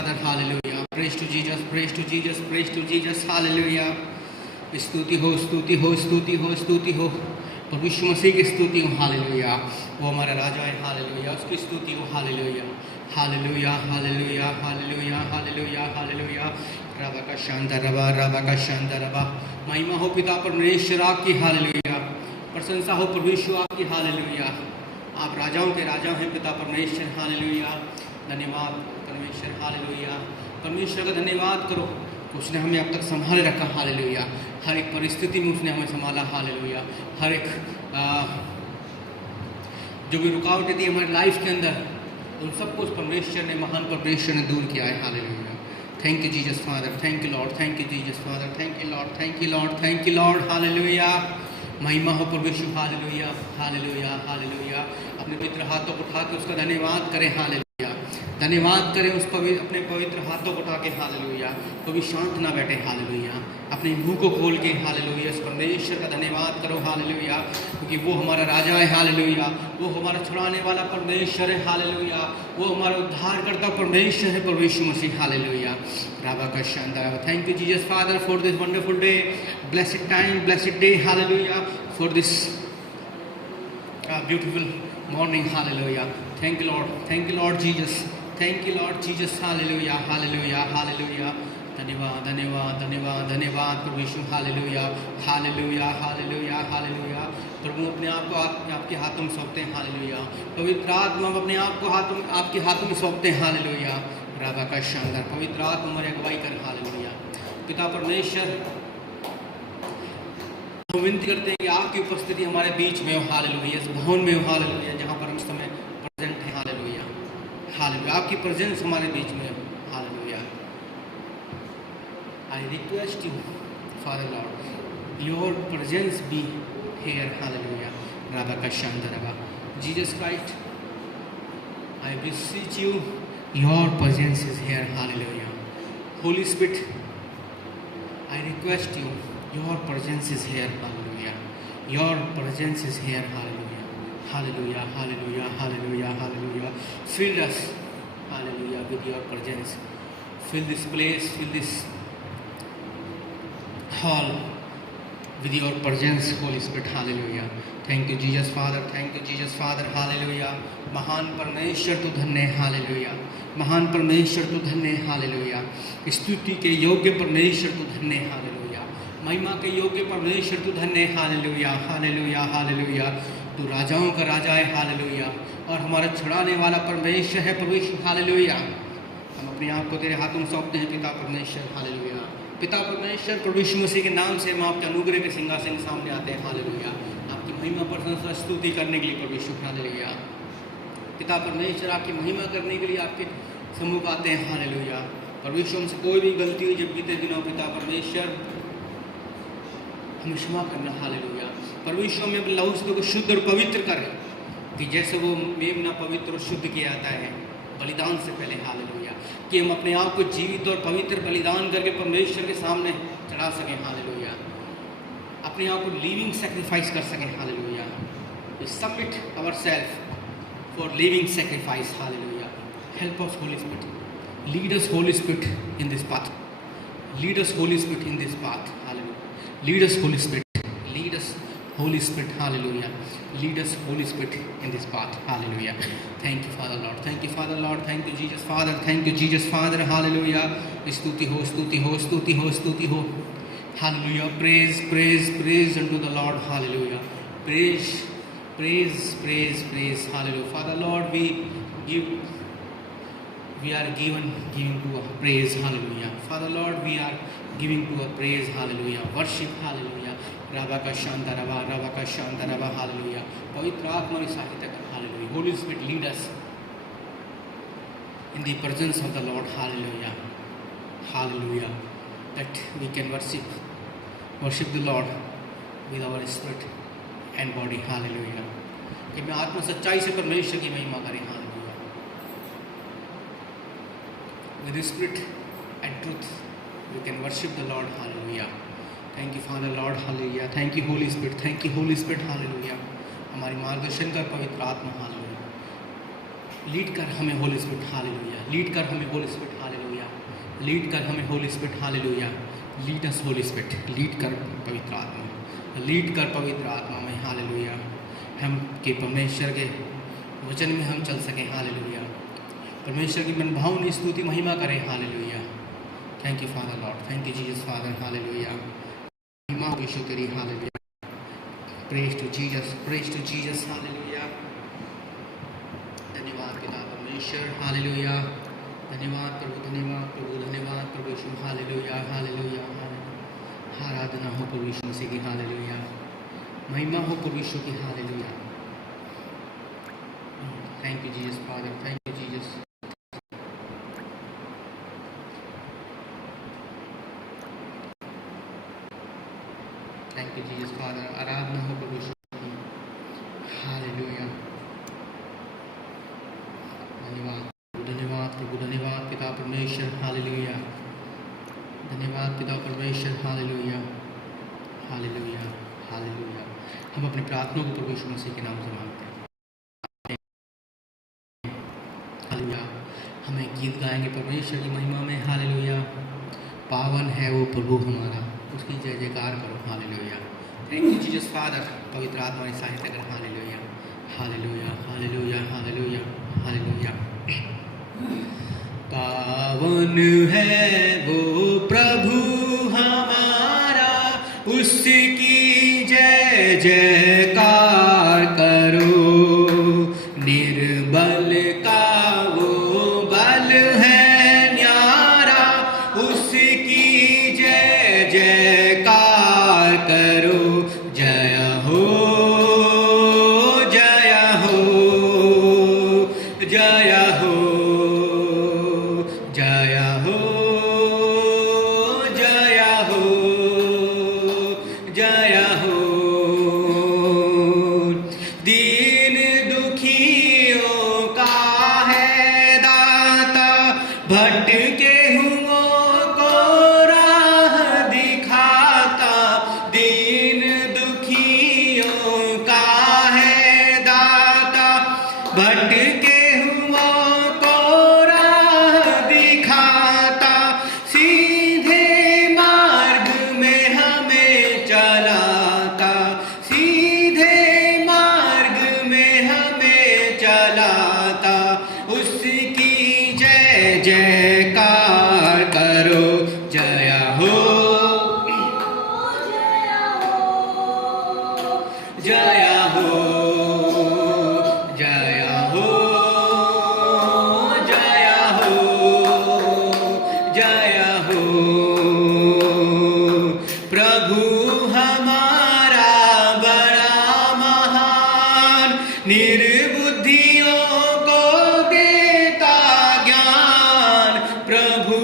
Father, hallelujah. Praise to Jesus, praise to Jesus, praise to Jesus, hallelujah. स्तुति हो, स्तुति हो, स्तुति हो, स्तुति हो, प्रभु यीशु मसीह की स्तुति हो, हालेलुया। वो हमारा राजा है, हालेलुया। उसकी स्तुति हो, hallelujah, hallelujah, hallelujah, hallelujah, hallelujah, hallelujah. रबा का शांता रबा, रबा का शांता रबा। महिमा हो पिता परमेश्वर आपकी, हालेलुया। प्रशंसा हो प्रभु यीशु आपकी, हालेलुया। आप राजाओं के राजा हैं पिता परमेश्वर, हालेलुया। धन्यवाद परमेश्वर, हालेलुया। परमेश्वर का धन्यवाद करो, उसने हमें अब तक संभाले रखा, हालेलुया। हर एक परिस्थिति में उसने हमें संभाला, हालेलुया। हर एक जो भी रुकावटें थी हमारी लाइफ के अंदर, उन सबको उस परमेश्वर ने, महान परमेश्वर ने दूर किया है, hallelujah. Thank you Jesus Father, thank you Lord, thank you Jesus Father, thank you Lord, thank you Lord, thank you Lord, hallelujah. महिमा हो परमेश्वर, हालेलुया, हालेलुया, हालेलुया। अपने पवित्र हाथों को उठा के उसका धन्यवाद करें, हालेलुया। धन्यवाद करें उस अपने पवित्र हाथों को उठा के, हालेलुया। कभी शांत ना बैठे, हालेलुया। अपने मुंह को खोल के, हालेलुया, उस परमेश्वर का धन्यवाद करो, हालेलुया। क्योंकि वो हमारा राजा है, हालेलुया। वो हमारा छुड़ाने वाला परमेश्वर है, हालेलुया। वो हमारा उद्धार करता परमेश्वर है, प्रभु यीशु मसीह, हालेलुया। राबा का शानदार। Thank you Jesus father for this wonderful day, blessed time, blessed day, hallelujah, for this beautiful morning, hallelujah. Thank you Lord Jesus, thank you Lord Jesus, hallelujah, hallelujah, hallelujah. धन्यवाद, धन्यवाद, धन्यवाद, धन्यवाद प्रभु यीशु, हालेलुया, हालेलुया, हालेलुया, हालेलुया। प्रभु अपने आप को आपके हाथों में सौंपते हैं, हालेलुया। पवित्र आत्मा अपने आप को आपके हाथों में सौंपते हैं, हालेलुया। राबा का शानदार। पवित्र आत्मा हमारी अगुवाई कर, हालेलुया। पिता परमेश्वर, हम विनती करते हैं कि आपकी उपस्थिति हमारे बीच में हो, हालेलुया। इस भवन में हो, हालेलुया, जहाँ पर हम इस समय प्रेजेंट है, हालेलुया, हालेलुया। आपकी प्रेजेंस हमारे बीच में हो, hallelujah. I request you Father Lord, your presence be here, hallelujah. राबा का शानदार रबा। Jesus Christ, I beseech you, your presence is here, hallelujah. Holy Spirit, I request you, your presence is here, hallelujah. Your presence is here, hallelujah, hallelujah, hallelujah, hallelujah, hallelujah. Fill us, hallelujah, with your presence. Fill this place, fill this hall with your presence, Holy Spirit, hallelujah. Thank you Jesus Father, thank you Jesus Father, hallelujah. महान परमेश्वर तू धन्य है, hallelujah. महान परमेश्वर तू धन्य है, हालेलुया। स्तुति के योग्य परमेश्वर तू धन्य है, हालेलुया। महिमा के योग्य परमेश्वर तू धन्य है, हालेलुया, हालेलुया, हालेलुया। तू राजाओं का राजा है, हालेलुया। और हमारा छुड़ाने वाला परमेश्वर है, प्रभु यीशु, हालेलुया। हम अपने आप को तेरे हाथों में सौंपते हैं, पिता परमेश्वर, हालेलुया। पिता परमेश्वर, प्रभु यीशु मसीह के नाम से हम आपके अनुग्रह के सिंहासन के सामने आते हैं, हालेलुया। आपकी महिमा प्रशंसा स्तुति करने के लिए, प्रभु यीशु, हालेलुया। पिता परमेश्वर, आपकी महिमा करने के लिए आपके सम्मुख आते हैं, हालेलुया। प्रभु यीशु, हमसे कोई भी गलती हुई जब बीते दिनों, पिता परमेश्वर, हमें क्षमा करना, हालेलुया। परमेश्वर में अपने लहू को शुद्ध और पवित्र कर, कि जैसे वो मेमना पवित्र और शुद्ध किया जाता है बलिदान से पहले, हालेलुया। कि हम अपने आप को जीवित और पवित्र बलिदान करके परमेश्वर के सामने चढ़ा सकें, हालेलुया। अपने आप को लिविंग सेक्रीफाइस कर सकें, hallelujah. We submit ourselves for living sacrifice, hallelujah. Help us Holy Spirit, lead us Holy Spirit in this path, lead us Holy Spirit in this path, hallelujah. Lead us, Holy Spirit. Lead us, Holy Spirit. Hallelujah. Lead us, Holy Spirit, in this path. Hallelujah. Thank you, Father Lord. Thank you, Father Lord. Thank you, Jesus Father. Thank you, Jesus Father. Hallelujah. स्तुति हो, स्तुति हो, स्तुति हो, स्तुति हो. Hallelujah. Praise, praise, praise unto the Lord. Hallelujah. Praise, praise, praise, praise. Hallelujah. Father Lord, we are giving to a praise, hallelujah. Father Lord, we are giving to a praise, hallelujah. Worship, hallelujah. Rabba ka shanta rabba, rabba ka shanta rabba, hallelujah. Pavitra Atma Visahita, hallelujah. Holy Spirit, lead us in the presence of the Lord, hallelujah, hallelujah. That we can worship the Lord with our spirit and body, hallelujah. कि मैं आत्मा सच्चाई से परमेश्वर की महिमा करें, hallelujah. With the spirit and truth, we can worship the Lord, hallelujah. Thank you, Father Lord, hallelujah. Thank you, Holy Spirit. Thank you, Holy Spirit, hallelujah. हमारी मार्गदर्शन कर पवित्र आत्मा, हालेलुया. लीड कर हमें होली स्पिरिट, हालेलुया. लीड कर हमें Holi Spirit, hallelujah. Lead कर हमें Holi Spirit, hallelujah. Lead us Holy Spirit, lead कर पवित्र आत्मा, लीड कर पवित्र आत्मा में, हालेलुया। हम के परमेश्वर के वचन में हम चल सकें, हालेलुया। परमेश्वर की मनभावनी स्तुति महिमा करें, hallelujah. Thank you Father Lord, thank you Jesus Father, hallelujah. महिमा यीशु तेरी, hallelujah. Praise to Jesus, praise to Jesus, hallelujah. धन्यवाद पिता परमेश्वर, हालेलुया। धन्यवाद प्रभु, धन्यवाद प्रभु, धन्यवाद प्रभु यीशु, हालेलुया, हालेलुया, हालेलुया। आराधना हो प्रभु यीशु मसीह की, हालेलुया। महिमा हो प्रभु यीशु की, hallelujah. Thank you Jesus Father, thank you Jesus. Thank you Jesus Father, आराधना हो प्रभु यीशु की, हालेलुया। धन्यवाद, धन्यवाद प्रभु, धन्यवाद पिता परमेश्वर, हालेलुया। धन्यवाद पिता परमेश्वर, हालेलुया, हालेलुया, हालेलुया। हम अपनी प्रार्थना को प्रभु यीशु मसीह के नाम से मांगते हैं, हालेलुया। हमें गीत गाएंगे परमेश्वर की महिमा में, हालेलुया। पावन है वो प्रभु हमारा, उसकी जय जयकार करो, hallelujah. Thank you Jesus father, पवित्र आत्मा ने सहायता कर, hallelujah, hallelujah, hallelujah, hallelujah, hallelujah. पावन है वो प्रभु हमारा, उसकी जय जयकार करो। निर्बल का वो बल है न्यारा, उसकी जय जयकार करो। जय हो, जय हो, जय हो, जय हो, जय हो, जय हो। दीन दुखियों का है दाता, भटके हुओं को राह दिखाता। दीन दुखियों का है दाता, भटके हुओं को राह दिखाता। सीधे मार्ग में हमें चलाता, सीधे मार्ग में हमें चलाता। उसकी जय जयकार करो। जय हो, जय हो, जय हो, जय हो, जय हो। प्रभु हमारा बड़ा महान, निर्बुद्धियों को देता ज्ञान। प्रभु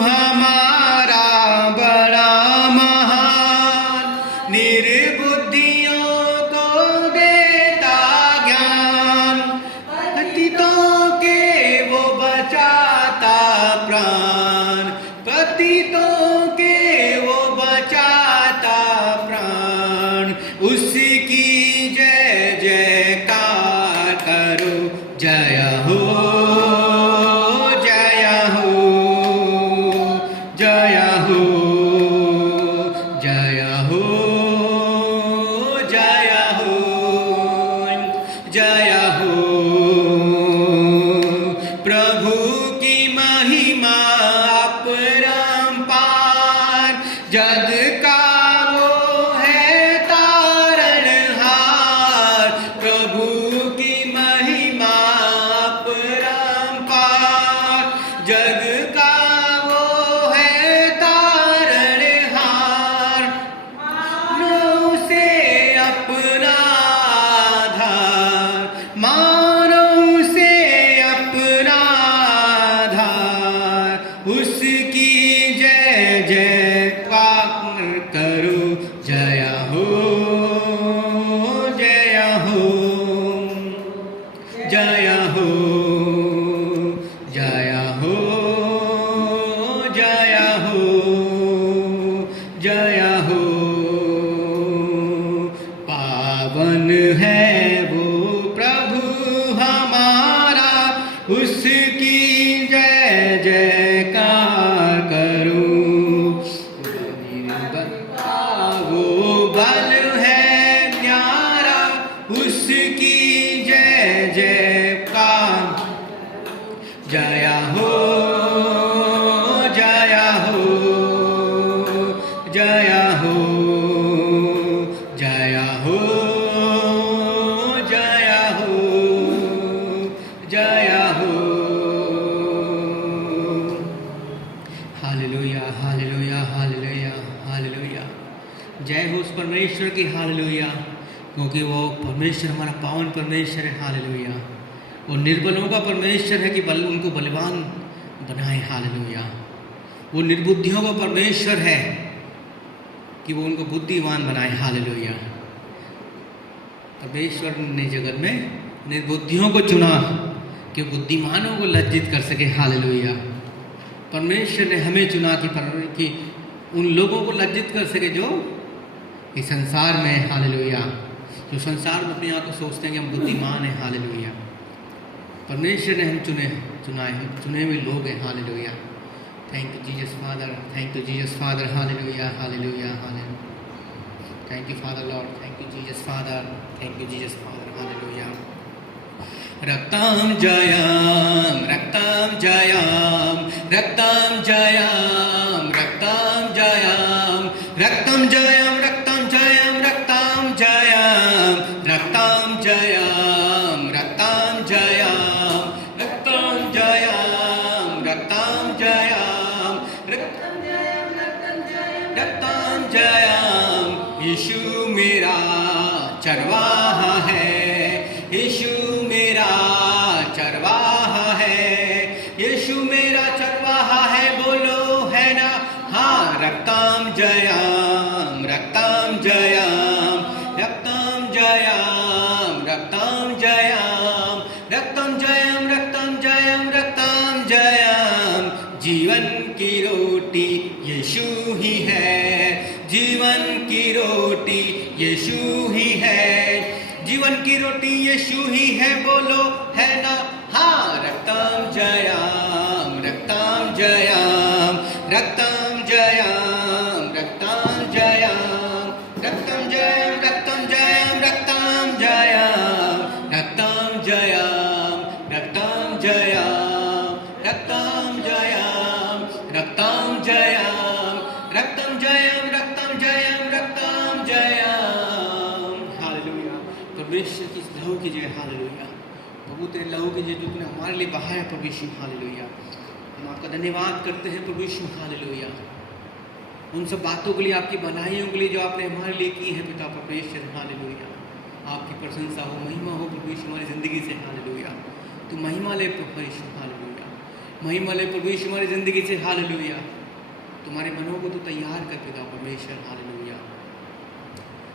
हमारा बड़ा महान, निर्बुद्धियों को देता ज्ञान। पतितों के वो बचाता प्राण, पतितों के वो बचाता प्राण। उसकी जय जयकार करो। जय हो, जय हो, जय हो, जय हो, जय हो, जय हो। प्रभु की महिमा अपरंपार, जग का वो है तारणहार। प्रभु की महिमा अपरंपार, जग का वो है तारणहार। मानो से अपना आधार, मानो से अपना आधार। उसकी जय जयकार करो। जय हो, जय हो, जय हो, जय हो, जय हो, जय हो। पावन है वो प्रभु हमारा, उसकी जय जयकार जय हो उस परमेश्वर की, हालेलुया, क्योंकि वो परमेश्वर हमारा पावन परमेश्वर है, हालेलुया। वो निर्बलों का परमेश्वर है कि उनको बलवान बनाए, हालेलुया। वो निर्बुद्धियों का परमेश्वर है कि वो उनको बुद्धिमान बनाए, हालेलुया। परमेश्वर ने जगत में निर्बुद्धियों को चुना कि बुद्धिमानों को लज्जित कर सके, हालेलुया। परमेश्वर ने हमें चुना कि उन लोगों को लज्जित कर सके जो इस संसार में, हालेलुया, जो संसार में अपने आप को सोचते हैं कि हम बुद्धिमान हैं, हालेलुया। परमेश्वर ने हम चुनाए, हम चुने हुए लोग हैं, hallelujah. Thank you Jesus Father, thank you Jesus Father, hallelujah, hallelujah, hallelujah. Thank you Father Lord, thank you Jesus Father, thank you Jesus Father, hallelujah. रक्तम जयम, रक्तम जयम, रक्तम जयम, रक्तम जयम, रक्तम जयम, रक्तम जयम, रक्तम जयम, रक्तम जयम, रक्तम जयम, रक्तम जयम, रक्तम जयम, रक्तम जयम, रक्तम जयम। यीशु मेरा चरवाहा है, यीशु मेरा चरवाहा है, यीशु मेरा चरवाहा है, बोलो है ना, हाँ। रक्तम जयम, रक्तम जयम, रक्तम जयम, रक्तम जयम, रक्तम जयम, रक्तम जयम, रक्तम जयम। जीवन की रोटी यीशु ही है, जीवन की रोटी यीशु ही है, जीवन की रोटी यीशु ही है, बोलो है ना, हाँ। रक्तम जयम, रक्तम जयम, रक्तम जयम, रक्तम जयम, रक्तम जयम, रक्तम जयम, रक्तम जयम, रक्तम जयम, रक्तम जयम, रक्तम जयम, रक्तम जयम, रक्तम जयम, रक्तम जयम, रक्तम जयम। हालेलुया। परमेश्वर की लहू की जय, हालेलुया। प्रभु तेरे लहू की जय जो तूने हमारे लिए बहाया, प्रभु यीशु, हालेलुया। हम आपका धन्यवाद करते हैं प्रभु यीशु, हालेलुया। उन सब बातों के लिए, आपकी भलाइयों के लिए जो आपने हमारे लिए की है पिता परमेश्वर, हालेलुया। आपकी प्रशंसा हो, महिमा हो प्रभु यीशु हमारी ज़िंदगी से, हालेलुया। तू महिमा ले प्रभु यीशु, हालेलुया। महिमा ले प्रभु यीशु हमारी ज़िंदगी से, हालेलुया। तुम्हारे मनों को तो तैयार कर पिता परमेश्वर, हालेलुया,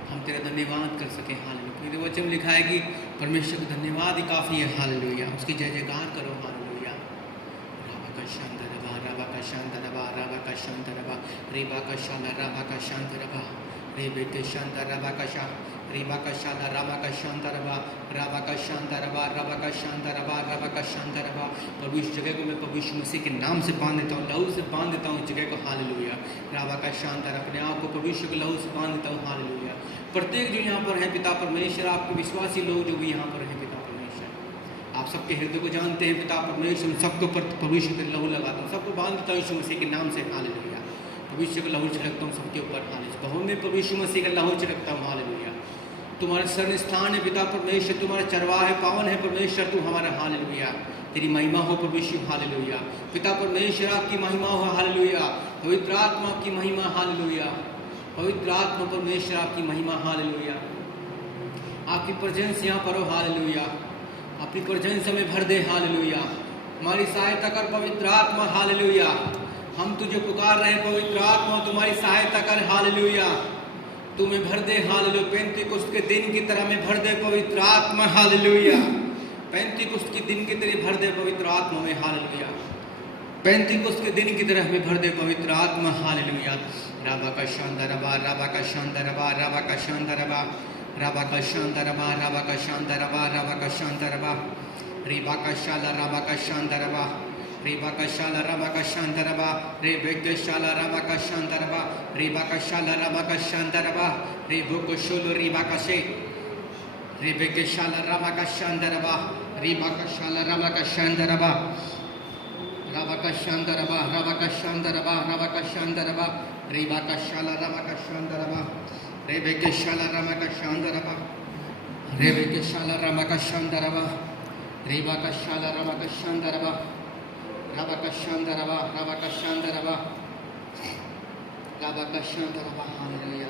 हम तेरा धन्यवाद कर सके, हालेलुया। मेरे वचन में लिखा है कि परमेश्वर को धन्यवाद ही काफ़ी है, हालेलुया। उसकी जय जयकार करो, हालेलुया। राबा का शांत रबा, राबा का शांत रबा, राबा का शांत रबा, रेबा का शाला, राबा का शांत रबा, रेबे के शांत रबा का शा, रेबा का शाला, राबा का शांत रबा, राबा का शांत रबा, राबा का शांत रबा, राबा का शांत रबा। प्रभु इस जगह को मैं प्रभु यीशु मसीह के नाम से बांध देता हूँ, लहू से बांध देता हूँ इस जगह को, हालेलुया। राबा का शांत रबा, अपने आप को प्रभु यीशु के लहू से बांध देता हूँ, हालेलुया। प्रत्येक जो यहाँ पर है पिता परमेश्वर, आपके विश्वासी लोग जो भी यहाँ पर हैं पिता परमेश्वर, आप सबके हृदय को जानते हैं पिता परमेश्वर। सबको प्रभु यीशु के लहू लगाता हूँ, सबको बांध देता हूँ यीशु मसीह के नाम से, हालेलुया। प्रभु यीशु का लहू छिड़कता हूँ सबके ऊपर, हालेलुया। बहु में प्रभु यीशु मसीह का लहू छिड़कता हूँ, हालेलुया। तुम्हारा शरण स्थान है पिता परमेश्वर, तुम्हारा चरवाह है, पावन है परमेश्वर तू हमारा, हालेलुया। तेरी महिमा हो प्रभु यीशु, हालेलुया। पिता परमेश्वर आपकी महिमा हो, हालेलुया। पवित्र आत्मा आपकी महिमा, हालेलुया। पवित्र आत्मा परमेश्वर आपकी महिमा, हालेलुया। आपकी प्रेजेंस यहाँ पर हो, हालेलुया। अपनी प्रेजेंस हमें भर दे, हालेलुया। हमारी सहायता कर पवित्र आत्मा, हालेलुया। हम तुझे पुकार रहे हैं पवित्र आत्मा, तुम्हारी सहायता कर, हालेलुया। तुम्हें भर दे, हालेलुया। पेंतीकोस्त के दिन की तरह में भर दे पवित्र आत्मा, हालेलुया। पेंतीकोस्त के दिन की तरह भर दे पवित्र आत्मा में, हालेलुया। पेंतीकोस्त के दिन की तरह हमें भर दे पवित्र आत्मा, हालेलुया। राबा का शानदार रबा, राबा का शानदार रबा, राबा का शानदार रबा, राबा का शानदार रबा, राबा का शानदार रबा, राबा का शानदार रबा, रेबा का शाला, राबा का शानदार रबा, रेबा का शाला, राबा का शानदार रबा, रेबे के शाला, राबा का शानदार रबा, रेबा का शाला, राबा का शानदार रबा, रेबो को शोलो, रेबा का शे, रेबे के शाला, राबा का शानदार रबा, रेबा का शाला, राबा का शानदार रबा, राबा का शानदार रबा, राबा का शानदार रबा, राबा का शानदार रबा, रेबा का शाला, राबा का शानदार रबा, रेबे के शाला, राबा का शानदार रबा, रेबे के शाला, राबा का शानदार रबा, रेबा का शाला, राबा का शानदार रबा, राबा का शानदार रबा, राबा का शानदार रबा, राबा का शानदार रबा, hallelujah.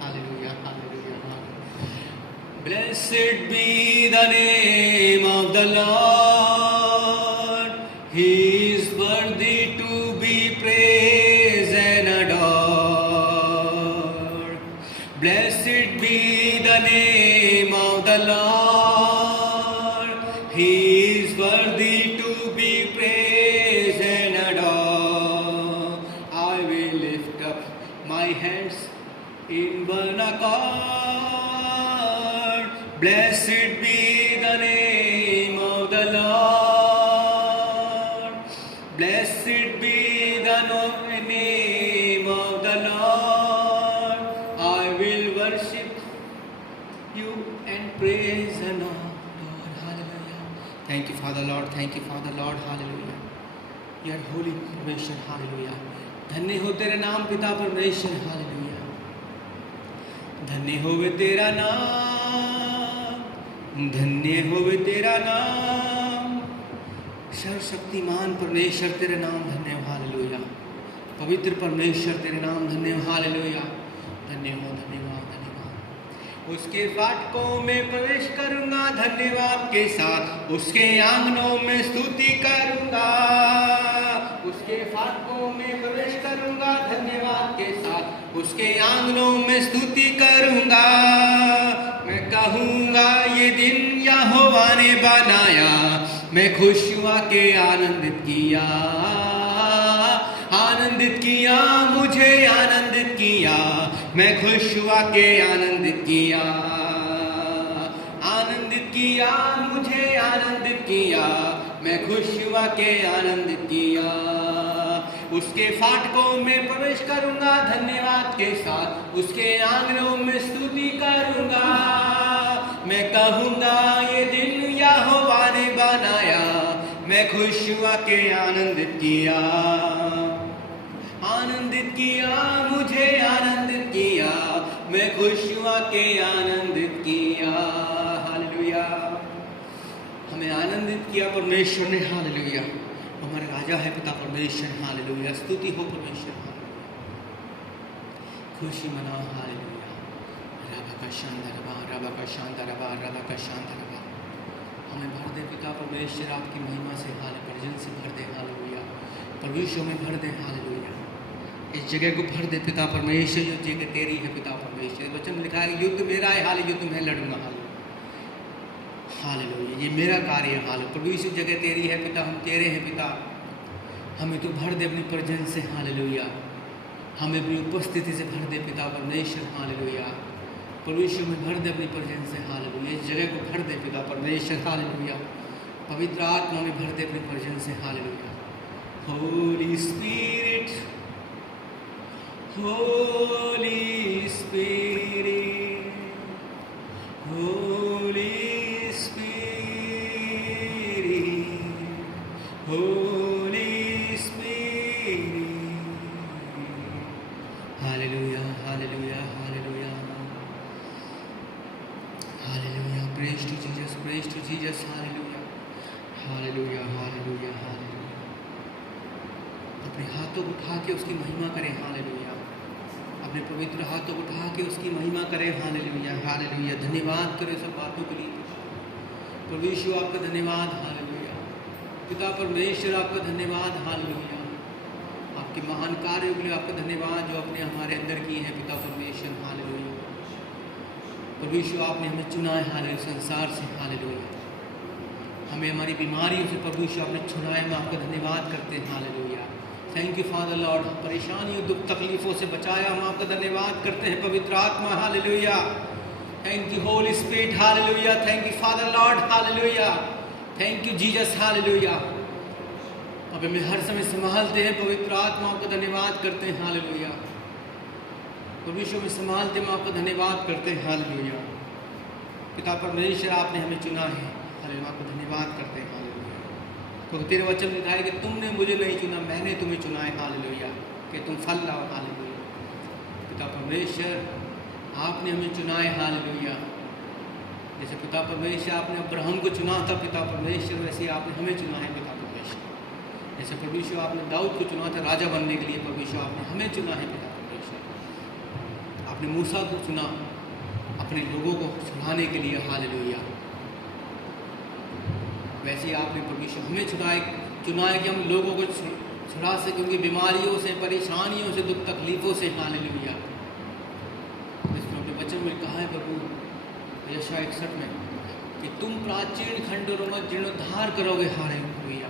Hallelujah, hallelujah. Blessed be the name of the Lord. He is worthy to be praised and adored. Blessed be the name of the Lord. He is worthy to be praised and adored. I will lift up my hands in one accord. Blessed be the name of the Lord. Blessed be the name of the Lord. I will worship you and praise the Lord. Hallelujah. Thank you, Father Lord. Thank you, Father Lord. Hallelujah. You are holy परमेश्वर. Hallelujah. धन्य हो तेरा नाम पिता परमेश्वर. Hallelujah. धन्य होवे तेरा नाम, धन्य होवे तेरा नाम, सर्वशक्तिमान परमेश्वर तेरा नाम धन्य हो. हालेलुया. पवित्र परमेश्वर तेरे नाम धन्य हो. हालेलुया. धन्यवाद धन्यवाद धन्यवाद. उसके फाटकों में प्रवेश करूंगा धन्यवाद के साथ, उसके आंगनों में स्तुति करूंगा. उसके फाटकों में प्रवेश करूंगा धन्यवाद के साथ, उसके आंगनों में स्तुति करूंगा. मैं कहूंगा ये दिन यहोवा ने बनाया, मैं खुश हुआ के आनंदित किया. आनंदित किया मुझे आनंदित किया, मैं खुश हुआ के आनंदित किया. आनंदित किया मुझे आनंदित किया, मैं खुश हुआ के आनंदित किया. उसके फाटकों में प्रवेश करूंगा धन्यवाद के साथ, उसके आंगनों में स्तुति करूंगा. मैं कहूंगा ये दिन यहोवा ने बनाया, मैं खुश हुआ के आनंदित किया. आनंदित किया मुझे आनंदित किया, मैं खुश हुआ के आनंदित किया. हालेलुया. हमें आनंदित किया परमेश्वर ने. हालेलुया. हमारा राजा है पिता परमेश्वर. हालेलुया. स्तुति हो परमेश्वर. खुशी मनाओ. हालेलुया. रबा का शानदार रबा, रबा का शानदार रबा, रबा का शानदार रबा. हमें भर दे पिता परमेश्वर आपकी महिमा से. हाल प्रजन से भर दे. हालेलुया. परमेश्वर में भर दे. हालेलुया. इस जगह को भर दे पिता परमेश्वर. जो जगह तेरी है पिता परमेश्वर. वचन में लिखा है युद्ध मेरा है. हाल युद्ध मैं लड़ूंगा. हालेलुया. ये मेरा कार्य है. हाल प्रभु यीशु जगह तेरी है पिता, हम तेरे हैं पिता. हमें तो भर दे अपनी प्रजन से. हालेलुया. हमें अपनी उपस्थिति से भर दे पिता परमेश्वर. हालेलुया. प्रभु यीशु में भर दे अपनी प्रजन से. हालेलुया. इस जगह को भर दे पिता परमेश्वर. हालेलुया. पवित्र आत्मा में भर दे अपनी प्रजन से. Hallelujah. Holy spirit, Holi spirit, Holi Holy Spirit. Hallelujah, hallelujah, hallelujah. Hallelujah. Praise to Jesus, praise to Jesus. Hallelujah. Hallelujah, hallelujah, hallelujah. अपने हाथों को उठा के उसकी महिमा करें. हालेलुया. अपने पवित्र हाथों को उठा के उसकी महिमा करें. Hallelujah, hallelujah. धन्यवाद करें सब बातों के लिए. प्रभु यीशु आपका धन्यवाद. हालेलुया. पिता परमेश्वर आपका धन्यवाद. हालेलुया. आपके महान कार्यों के लिए आपका धन्यवाद जो आपने हमारे अंदर किए हैं पिता परमेश्वर. हालेलुया. प्रभु यीशु आपने हमें चुना है. हालेलुया. संसार से. हालेलुया. हमें हमारी बीमारियों से प्रभु यीशु आपने छुड़ा है. हम आपका धन्यवाद करते हैं. Hallelujah. Thank you Father Lord. परेशानियों दुख तकलीफों से बचाया. हम आपका धन्यवाद करते हैं पवित्र आत्मा. Hallelujah. Thank you Holy Spirit. Hallelujah. Thank you Father Lord. Hallelujah. Thank you Jesus. Hallelujah. अब हमें हर समय संभालते हैं पवित्र आत्मा. आपका धन्यवाद करते हैं. हालेलुया. परमेश्वर में संभालते हम आपका धन्यवाद करते हैं. हालेलुया. पिता परमेश्वर आपने हमें चुना है. हालेलुया. आपका धन्यवाद करते हैं. हालेलुया. तो तेरे वचन लिखा है कि तुमने मुझे नहीं चुना, मैंने तुम्हें चुना है. हालेलुया. कि तुम फल लाओ. हालेलुया. पिता परमेश्वर आपने हमें चुना है. हालेलुया. जैसे पिता परमेश्वर आपने अब्राहम को चुना था पिता परमेश्वर, वैसे ही आपने हमें चुना है पिता परमेश्वर। जैसे परमेश्वर आपने दाऊद को चुना था राजा बनने के लिए, परमेश्वर आपने हमें चुना है पिता परमेश्वर। आपने मूसा को चुना अपने लोगों को छुड़ाने के लिए, हालेलुया। वैसे ही आपने परमेश्वर हमें चुना है कि हम लोगों को छुड़ा सकें उनकी बीमारियों से, परेशानियों से, दुख तकलीफ़ों से, हालेलुया। इसमें अपने वचन में कहा है प्रभु यशायाह 61 में कि तुम प्राचीन खंडहरों में जीर्णोद्धार करोगे, हालेलुया।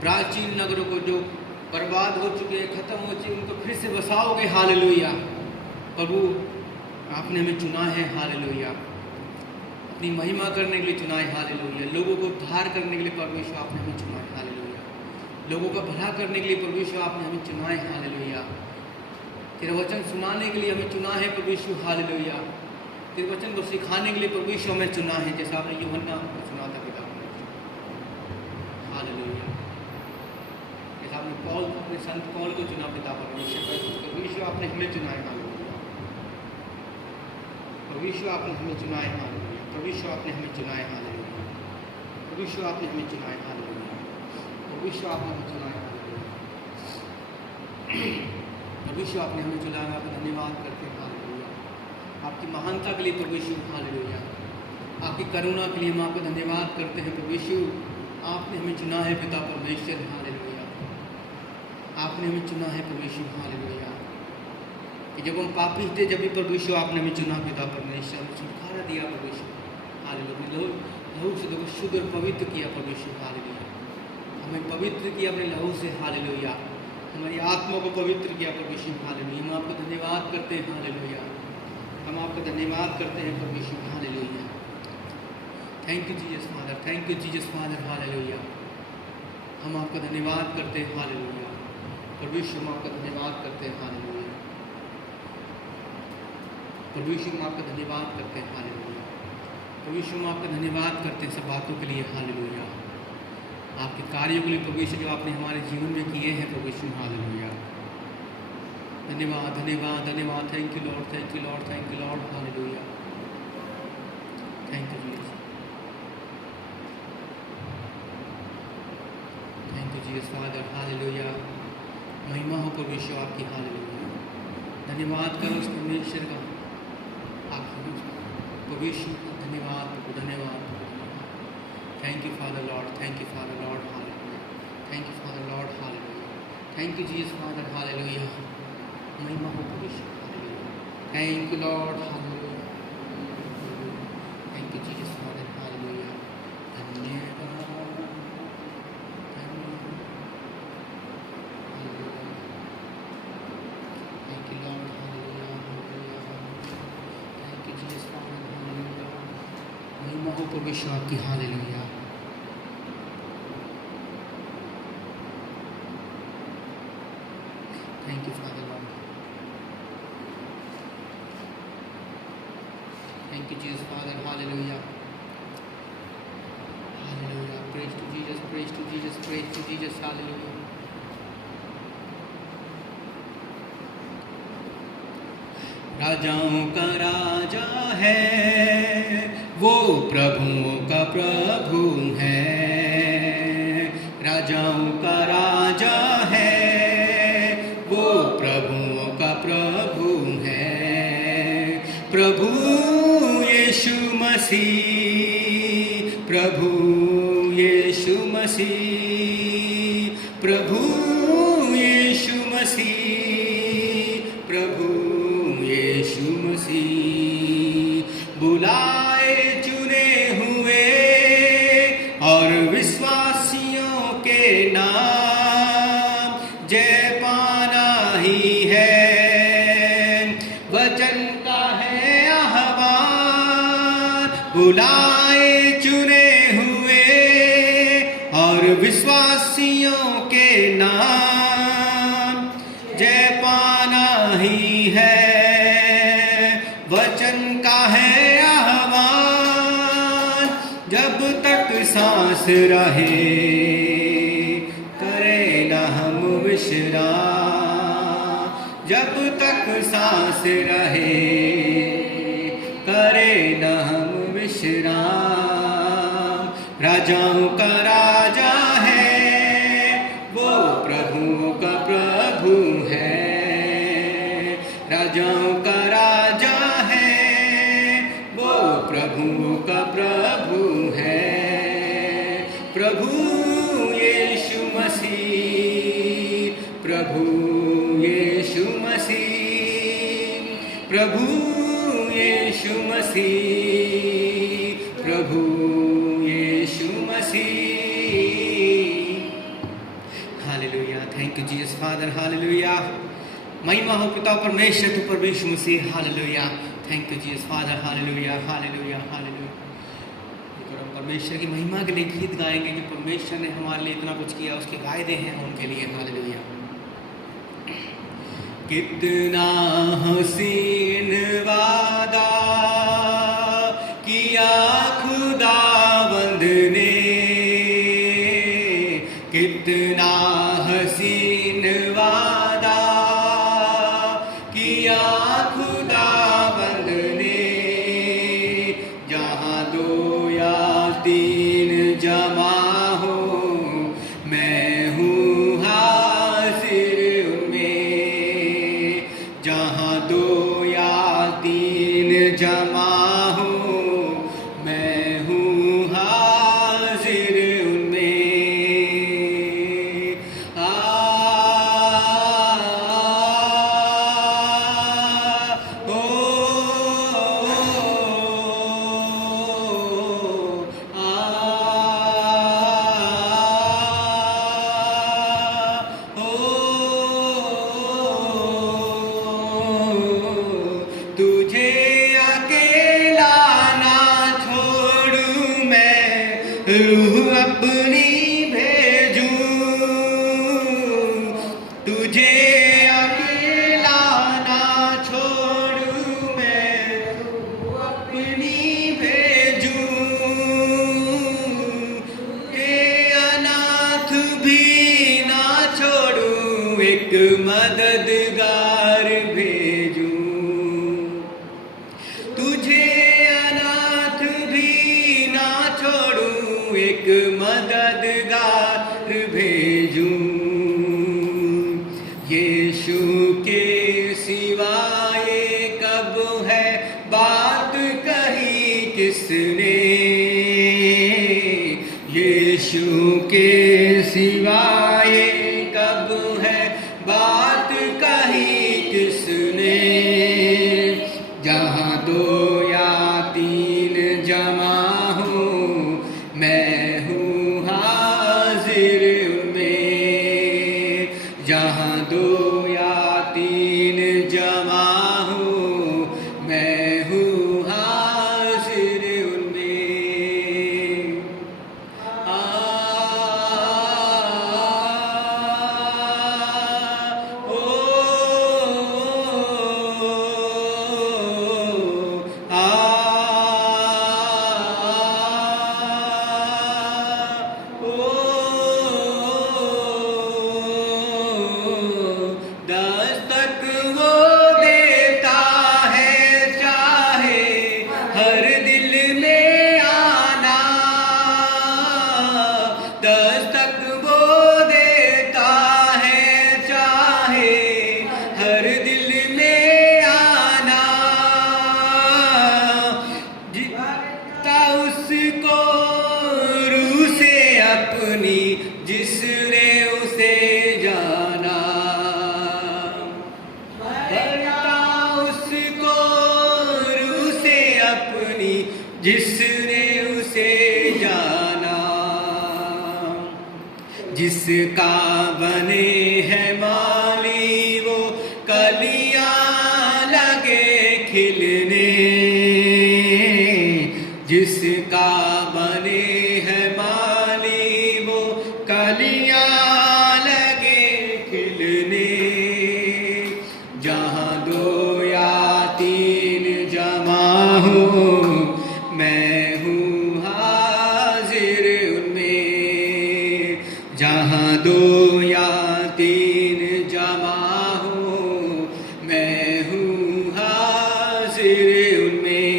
प्राचीन नगरों को जो बर्बाद हो चुके, खत्म हो चुके, उनको फिर से बसाओगे, हालेलुया। प्रभु आपने हमें चुना है, हालेलुया, अपनी महिमा करने के लिए चुना है, हालेलुया। लोगों को उद्धार करने के लिए परमेश्वर आपने हमें चुना है, हालेलुया। लोगों का भला करने के लिए परमेश्वर आपने हमें चुना है, हालेलुया। तेरा वचन सुनाने के लिए हमें चुना है परमेश्वर, हालेलुया। तेरे वचन को सिखाने के लिए परमेश्वर हमें चुना है, जैसा आपने यूहन्ना को चुना था पिता, हालेलुया। जैसा आपने पौल, अपने संत पौल को चुना पिता परमेश्वर आपने हमें चुना है, हालेलुया। परमेश्वर आपने हमें चुना है, हालेलुया। परमेश्वर आपने हमें चुना है, हालेलुया। परमेश्वर आपने हमें चुना है, हालेलुया। परमेश्वर आपने हमें चुना है, हालेलुया। परमेश्वर आपने हमें चुना है, आपका धन्यवाद करते हैं, हालेलुया। आपकी महानता के लिए परमेश्वर, हालेलुया। आपकी करुणा के लिए हम आपका धन्यवाद करते हैं परमेश्वर। आपने हमें चुना है पिता परमेश्वर, हालेलुया। आपने हमें चुना है परमेश्वर, हालेलुया। कि जब हम पापी थे, जब भी परमेश्वर आपने हमें चुना पिता परमेश्वर, हमें छुटकारा दिया परमेश्वर, हालेलुया। लहू से देखो शुद्ध और पवित्र किया परमेश्वर, हालेलुया। हमें पवित्र किया अपने लहू से, हालेलुया। हमारी आत्मा को पवित्र किया परमेश्वर, हालेलुया। हम आपका धन्यवाद करते हैं, हालेलुया। हम आपका धन्यवाद करते हैं परमेश्वर, hallelujah. Thank you Jesus Father, thank you Jesus Father, hallelujah. हम आपका धन्यवाद करते हैं, हालेलुया। परमेश्वर हम आपका धन्यवाद करते हैं, हालेलुया। परमेश्वर हम आपका धन्यवाद करते हैं, हालेलुया। परमेश्वर हम आपका धन्यवाद करते हैं सब बातों के लिए, हालेलुया। आपके कार्यों के लिए परमेश्वर जो आपने हमारे जीवन में किए हैं परमेश्वर, हालेलुया। धन्यवाद, धन्यवाद, धन्यवाद। Thank you Lord, thank you Lord, thank you Lord, hallelujah. Thank you Jesus, thank you Jesus Father, hallelujah. महिमा हो परमेश्वर आपकी, हालेलुया। धन्यवाद करो उस परमेश्वर का, आपकी परमेश्वर का धन्यवाद, धन्यवाद। Thank you Father Lord, thank you Father Lord, hallelujah. Thank you Father Lord, hallelujah. Thank you Jesus Father, hallelujah. महिमा हो परमेश्वर, hallelujah. Thank you Lord, hallelujah. Thank you Jesus Father, hallelujah. धन्यवाद, thank you Lord, hallelujah, hallelujah. Thank you Jesus Father, hallelujah. महिमा हो परमेश्वर आपकी, hallelujah. Thank you Father Lord, thank you Jesus Father, hallelujah, hallelujah. Praise to Jesus, praise to Jesus, praise to Jesus, hallelujah. राजाओं का राजा है वो, प्रभुओं का प्रभु है। राजाओं का राजा है वो, प्रभुओं का प्रभु है। प्रभु यीशु मसीह, प्रभु यीशु मसीह, प्रभु यीशु मसीह, प्रभु यीशु मसीह। बुलाए चुने हुए और विश्वासियों के नाम जय पाना ही है। वचन का है आह्वान, बुलाए चुने हुए और विश्वासियों के नाम जय पाना ही है। वचन का है आह्वान, जब तक सांस रहे करे न हम विश्राम। जब तक सांस रहे करे न हम विश्राम। विश्राम। राजाओं का राजा है, वो प्रभुओं का प्रभु है। राजाओं का राजा है, वो प्रभुओं का प्रभु है। प्रभु यीशु मसीह, प्रभु यीशु मसीह, प्रभु यीशु मसीह, प्रभु यीशु मसीह। Hallelujah, thank you Jesus Father, hallelujah. महिमा हो पिता परमेश्वर तू परमेश्वर मसीह, hallelujah. Thank you Jesus Father, hallelujah, hallelujah, hallelujah. परमेश्वर की महिमा के लिए गीत गाएंगे कि परमेश्वर ने हमारे लिए इतना कुछ किया, उसके वायदे हैं उनके लिए, हालेलुया। कितना हसीन वादा किया खुदावंद ने, कितना हसीन वादा किया खुदावंद ने। जहाँ दो या तीन जमा हो, मैं हूँ हाजिर उनमें। जहाँ दो या तीन जमा हो, मैं हूँ हाजिर उनमें। तुझे अकेला ना छोड़ूं मैं, रूह अपनी भेजूं। तुझे अकेला ना छोड़ूं मैं, रूह अपनी भेजूं। तुझे अनाथ भी ना छोड़ूं, एक मददगार भेजूं। तुझे अनाथ भी ना छोड़ूं, एक मददगार भेजूं। यीशु के सिवाय कब है बात कही किसने? यीशु के सिवाय कब है बात कही किसने? जहाँ दो या तीन जमा हो, मैं हूँ हाजिर उनमें। जहाँ दो या तीन जमा हो, मैं हूँ हाजिर उनमें। दस्तक वो देता है, चाहे हर दिल में आना। दस्तक वो देता है, चाहे हर दिल में आना। जीता उसको रूह से अपनी, जिसने उसे जाना। उसको रूह से अपनी, जिसने उसे जाना। जिसका बने है माली, वो कलियां लगे खिलने। जिसका बने है माली, वो कलियां लगे खिलने। जहाँ दो या तीन जमा हो, मैं हूँ हाजिर उनमें। जहाँ दो या तीन जमा हो, मैं हूँ हाजिर उनमें।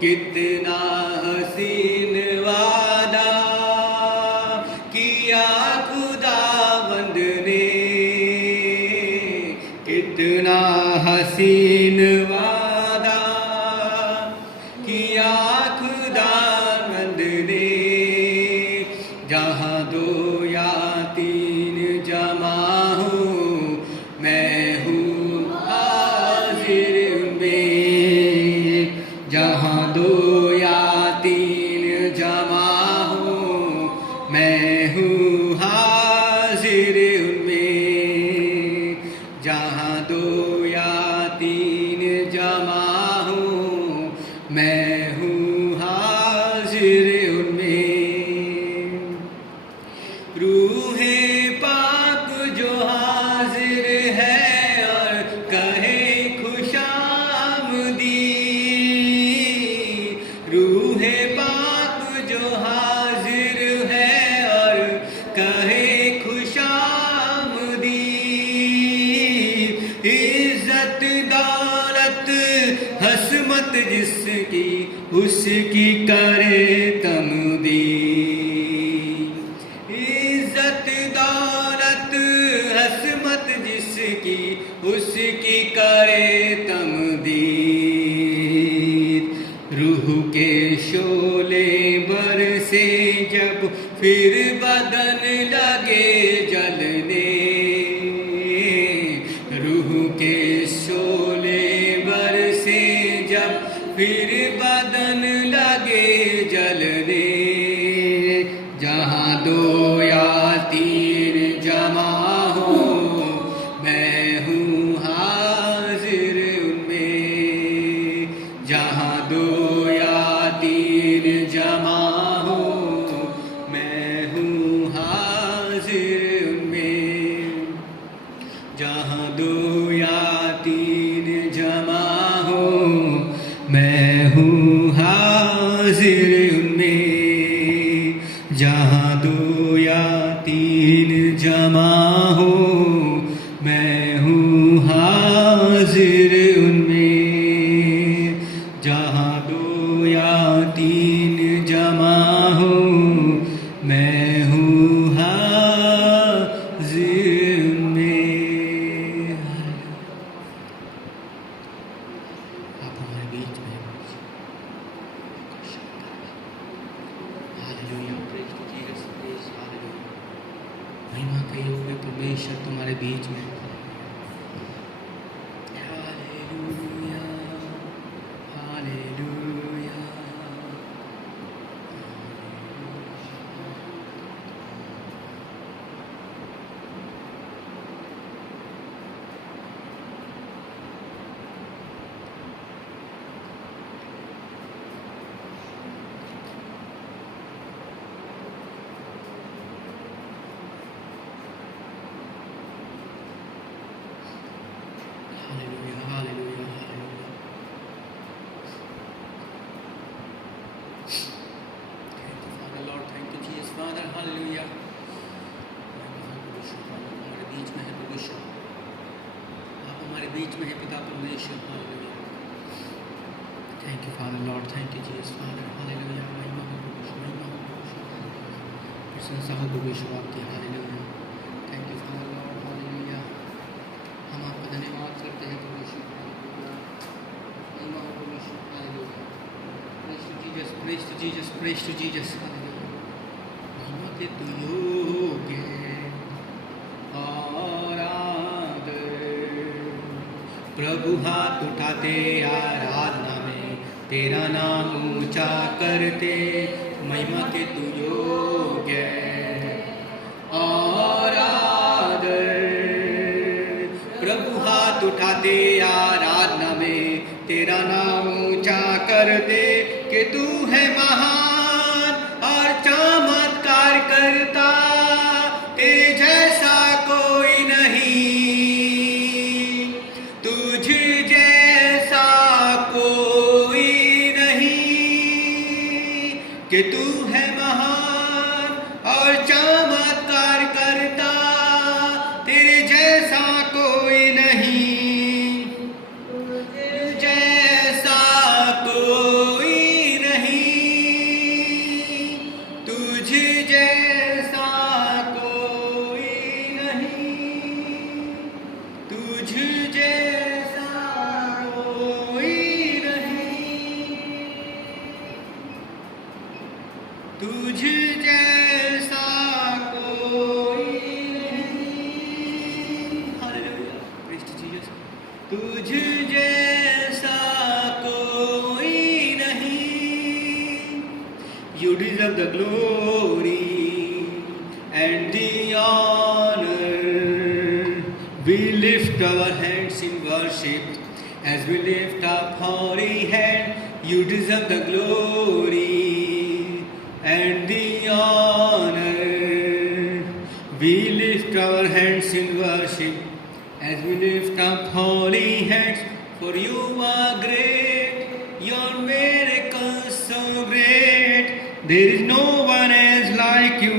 कितना हसीन वादा किया खुदावंद ने, कितना हसीन वादा किया खुदावंद ने। जहाँ दो या तीन जमा हो मैं हूँ हाजिर में। जहाँ दो या तीन जमा हो मैं हूँ हाजिर में। जहाँ दो या तीन जमा हो मैं हूँ हाजिर में। रूहे पाक जो हाजिर है और कहे खुशामदी। रूहे पाक जो हाजिर है और कहे खुशामदी। इज्जत दौलत हस्मत जिसकी उसकी करे तमदी। इज्जत दौलत हस्मत जिसकी उसकी करे तमदी। रूह के शोले बरसे जब फिर बदन लगे जलने। रूह के शोले बरसे जब फिर बदन लगे जलने। जहाँ दो या तीन जमा हो मैं हूँ हाजिर उनमें। जहाँ दो या तीन जमा हो मैं हूँ हाजिर उनमें। जहाँ दो या तीन जमा हो मैं हूँ हाजिर उनमें। जहाँ दो या तीन जमा हो मैं हूँ हाजिर उनमें। जहाँ दो या तीन जमा हो मैं हूँ हाजिर उनमें। आप हमारे बीच में hallelujah, praise to Jesus, praise, hallelujah. महिमा के हुए परमेश्वर तुम्हारे बीच में। Hallelujah, hallelujah. Hallelujah, hallelujah, hallelujah. Thank you, Father, Lord. Thank you, Jesus, Father. Hallelujah. हमारे बीच में है परमेश्वर। आप हमारे बीच में है पिता परमेश्वर। Hallelujah. Thank you, Father, Lord. Thank you, Jesus, Father. Hallelujah. महिमा हो परमेश्वर, महिमा हो परमेश्वर। प्रशंसा हो परमेश्वर आपकी। Hallelujah. Thank you, Father, Lord. Hallelujah. हम आपका धन्यवाद करते हैं परमेश्वर। महिमा हो परमेश्वर। Hallelujah. Praise to Jesus, praise to Jesus, praise to Jesus. Hallelujah. महिमा के तू योग्य और आदर। प्रभु हाथ उठाते आराधना में तेरा नाम ऊंचा करते। महिमा के तू योग्य और आदर। प्रभु हाथ उठाते आराधना में तेरा नाम ऊंचा करते कि तू है महान और चमत्कार करता। तेरे जैसा कोई नहीं, तुझ जैसा कोई नहीं। कि तू है महान और चमत्कार करता। तेरे जैसा कोई नहीं, जैसा कोई तुझ जैसा कोई नहीं. You deserve the glory and the honor. We lift our hands in worship as we lift up holy hand. You deserve the glory and the honor. We lift our hands in worship as we lift up holy hands. For you are great, your miracles so great. There is no one else like you.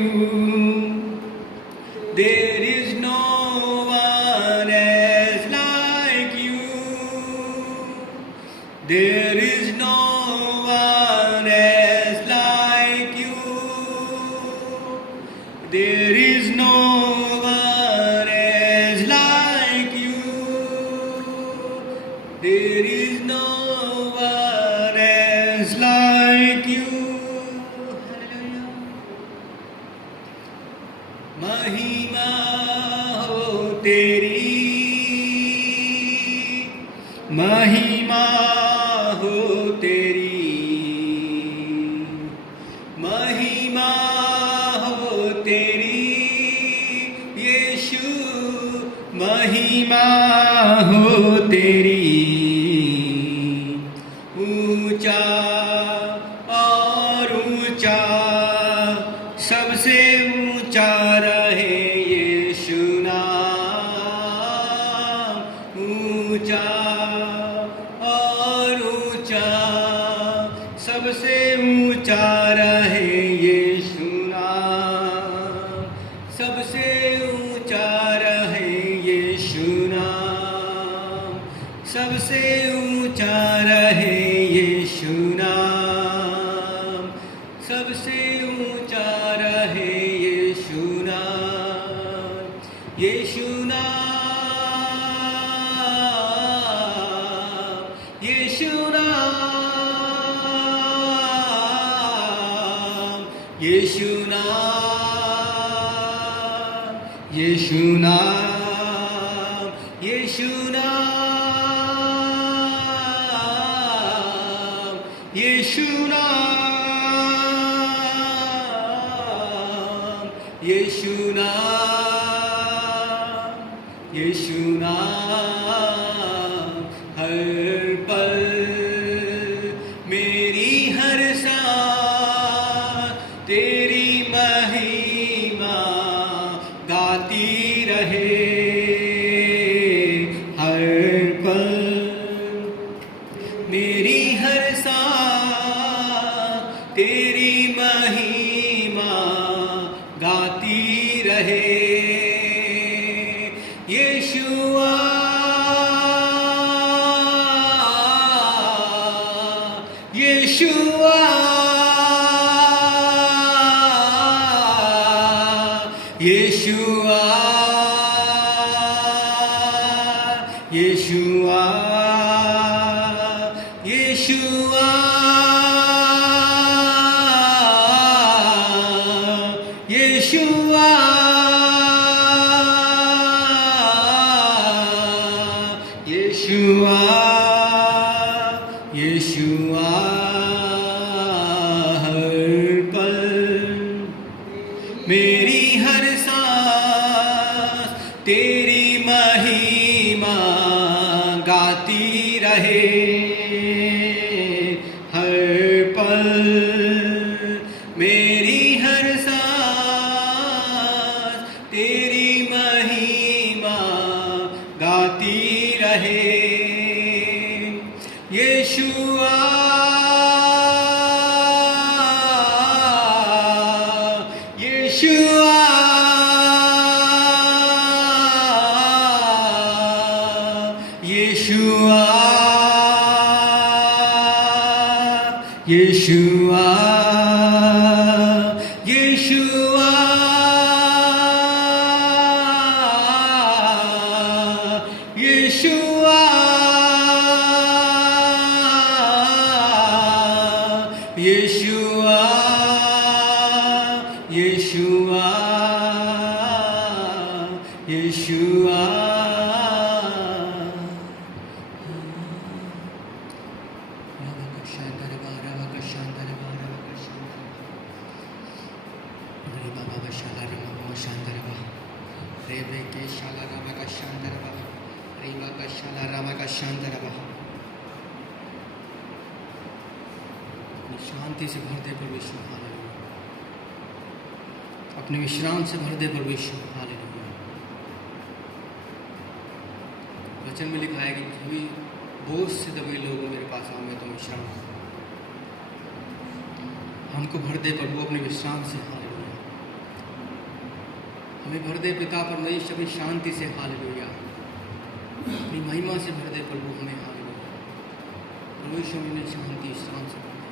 There is no one else like you. There is no one else like you. There is no one else like you. There is no one else like you. Hallelujah. महिमा हो तेरी, महिमा हो तेरी, महिमा हो तेरी यीशु, महिमा हो तेरी. ऊंचा और ऊंचा, सबसे ऊंचा रहे यीशु नाम. ऊंचा और ऊंचा, सबसे ऊंचा रहे यीशु नाम. सबसे ऊंचा रहे यीशु नाम. सबसे ऊंचा रहे यीशु नाम. सबसे ऊंचा रहे यीशु नाम. यीशु नाम, यीशु नाम, यीशु नाम, यीशु नाम, यीशु नाम, यीशु नाम, यीशु नाम, यीशु नाम. हर पल मेरी हर सांस तेरी महिमा गाती रहे. हर पल मेरी हर सांस तेरी महिमा गाती रहे. यीशुआ, यीशुआ, यीशुआ, यीशुआ, यीशुआ, यीशुआ, यीशुआ, यीशुआ. हर पल मेरी हर सांस तेरी महिमा गाती रहे. हर पल मेरी हर सांस तेरी महिमा गाती रहे. यीशुआ, यीशुआ, यीशुआ, यीशुआ, यीशुआ, यीशुआ, यीशुआ, यीशुआ, यीशुआ. रीवा का शाला रामा का शांतरवा अपनी शांति से भर दे प्रभु यीशु। हालेलुया। अपने विश्राम से भर दे प्रभु यीशु। हालेलुया। वचन में लिखा है कि सभी बोझ से दबे लोग मेरे पास आओ, मैं तो विश्राम हमको भर दे प्रभु अपने विश्राम से। हालेलुया। हमें भर दे पिता परमेश्वर अपनी शांति से। हालेलुया। अपनी महिमा से भर दे प्रभु हमें। हालेलुया। परमेश्वर में शांति विश्राम से भर दे,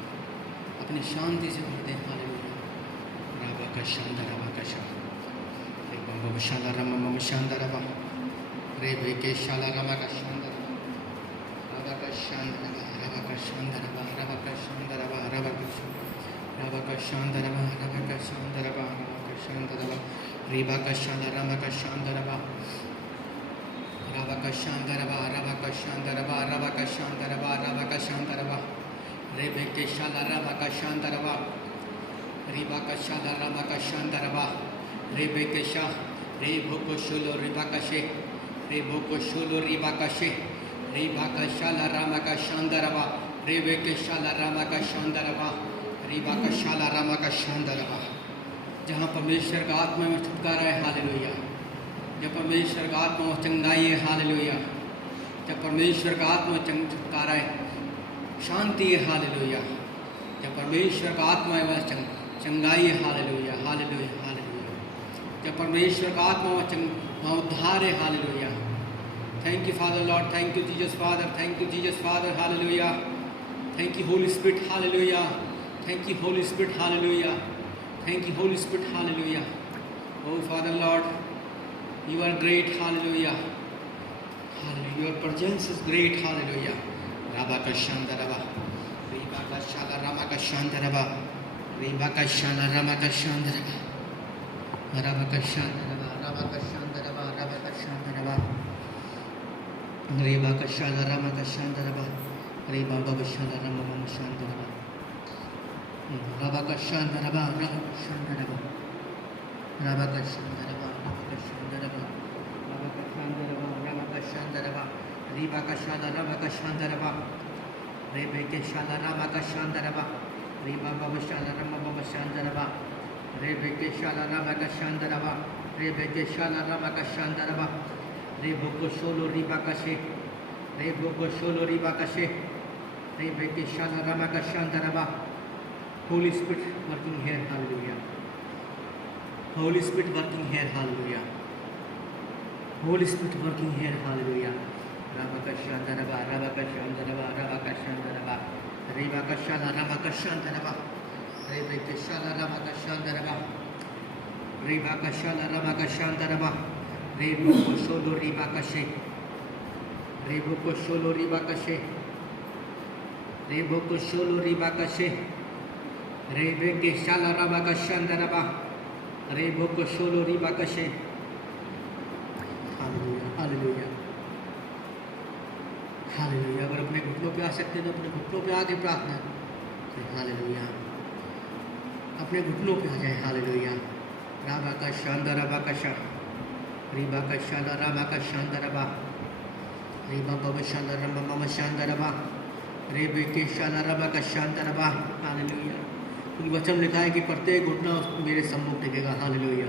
अपनी शांति से भर दे। हालेलुया। राबा का शांत राबा का शांत रे बम शाला रामा मम शांत राबा रे बेके शाला रामा का शांत राबा का शांत राबा का शांत राबा राबा का शांत राबा राबा का राबा का शांत राबा राबा का शांत राबा राबा का शांत राबा रीबा का शाला रामा का शांत राबा राबा का शांत राबा राबा का शांत राबा राबा का शांत राबा राबा का शांत राबा रे बेके शाला रामा का शांत राबा रीबा का शाला रामा का शांत राबा रे बेके शाह रे भोको शोलो रीबा का शे रे भोको शोलो रीबा का शे रीबा का शाला रामा का शांत राबा रे बेके शाला रामा का शांत राबा रीबा का शाला रामा का शांत राबा। जहाँ परमेश्वर का आत्मा में छुटकारा है। हालेलुया। जब परमेश्वर का आत्मा में चंगाई है। हालेलुया। जब परमेश्वर का आत्मा में छुटकारा है, शांति है। हालेलुया। जब परमेश्वर का आत्मा है वह चंगाई है। हालेलुया। हालेलुया। हालेलुया। जब परमेश्वर का आत्मा वह उद्धार है। Hallelujah. Thank you Father Lord, thank you Jesus Father, thank you Jesus Father. Hallelujah. Thank you Holy Spirit. Hallelujah. Thank you Holy Spirit. Hallelujah. Thank you Holy Spirit. Hallelujah. Oh Father Lord, you are great. Hallelujah. Hallelujah. Your presence is great. Hallelujah. Rabba ka shanda raba riba ka shala rama ka shanda raba riba ka shala rama ka shanda raba rabba ka shanda raba rabba ka shanda raba rabba ka shanda raba riba ka shala rama ka shanda raba riba ka shala rama mama shanda raba rabba ka shanda raba rabba ka shanda raba rabba ka shanda raba rabba ka shanda raba rabba ka shanda raba rabba ka shanda raba riba ka shala rama ka shanda raba rebe ke shala rama ka shanda raba riba baba shala rama baba shanda raba rebe ke shala rama ka shanda raba rebe ke shala rama ka shanda raba rebo ko sholo riba ka she rebo ko sholo riba ka she rebe ke shala rama ka shanda raba. Holy Spirit working here. Hallelujah. Holy Spirit working here. Hallelujah. Holy Spirit working here. Hallelujah. Rabaka Shandaraba, Rabaka Shandaraba, Rabaka Shandaraba, Rebaka Shala, Rabaka Shandaraba, Rebaka Shala, Rabaka Shandaraba, Rebaka Shala, Rabaka Shandaraba, Reboko Solo Ribaka She, Reboko Solo Ribaka She, Reboko Solo Ribaka She, Rebeke Shala, Rabaka Shandaraba, Reboko Solo Ribaka She. Hallelujah. Hallelujah. Hallelujah. अगर अपने घुटनों पे आ सकते हैं तो अपने घुटनों पे आके प्रार्थना करें। हालेलुया। अपने घुटनों पे आ जाए। हालेलुया। राबा का शांदा रबा का शा रीबा का शांदा राबा का शांदा रबा रीबा बाबा शांदा रबा मामा शांदा रबा रेबे के शांदा रबा का शांदा रबा। हालेलुया। उन वचन लिखा है कि प्रत्येक घुटना मेरे सम्मुख टेकेगा। हालेलुया।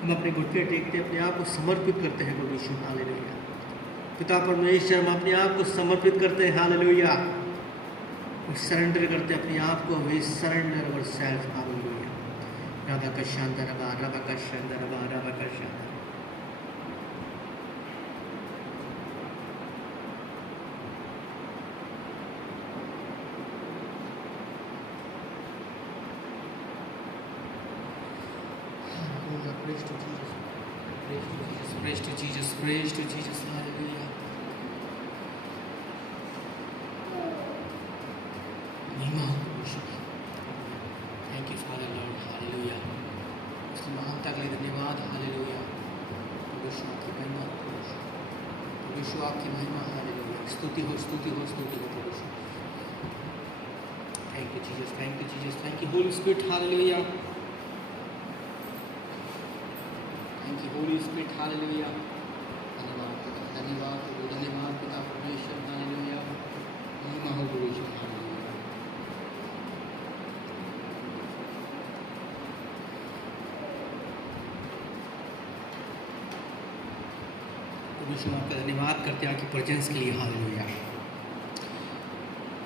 हम अपने घुटने टेकते अपने आप को समर्पित करते हैं प्रभु यीशु। हालेलुया। पिता परमेश्वर हम अपने आप को समर्पित करते हैं। हालेलुया। सरेंडर करते अपने आप को। We surrender our self. Hallelujah. रबा का शांता रबा रबा का शांता रबा रबा का Shanta. Praise to Jesus. Praise to Jesus. Praise to Jesus. Hallelujah. Thank you, Father Lord. Hallelujah. उसकी महानता के लिए धन्यवाद। हालेलुया। परमेश्वर आपकी महिमा, परमेश्वर आपकी महिमा। हालेलुया। स्तुति हो, स्तुति हो, स्तुति हो परमेश्वर। Thank you Jesus, thank you Jesus, thank you Holy Spirit. Hallelujah. Thank you, Holy Spirit. Hallelujah. प्रभु यीशु हम आपका धन्यवाद करते हैं आपकी प्रेजेंस के लिए। हालेलुया।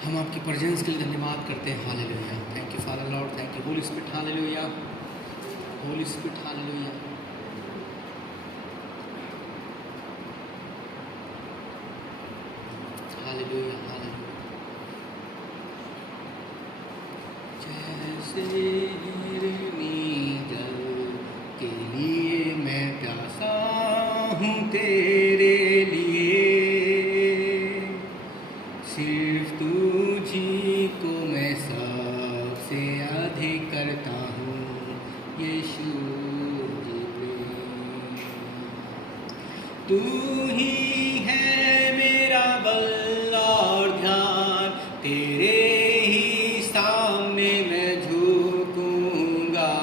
हम आपकी प्रेजेंस के लिए धन्यवाद करते हैं। Hallelujah. Thank you Father Lord, thank you Holy Spirit. Hallelujah, Holy Spirit. Hallelujah. Hallelujah, hallelujah. जैसे जल के लिए मैं प्यासा हूँ तेरे लिए, सिर्फ तुझी को मैं सबसे अधिक करता हूँ यीशु जी प्रेम। तू ही है मेरा बल और ध्यान, तेरे ही सामने मैं झुकूंगा,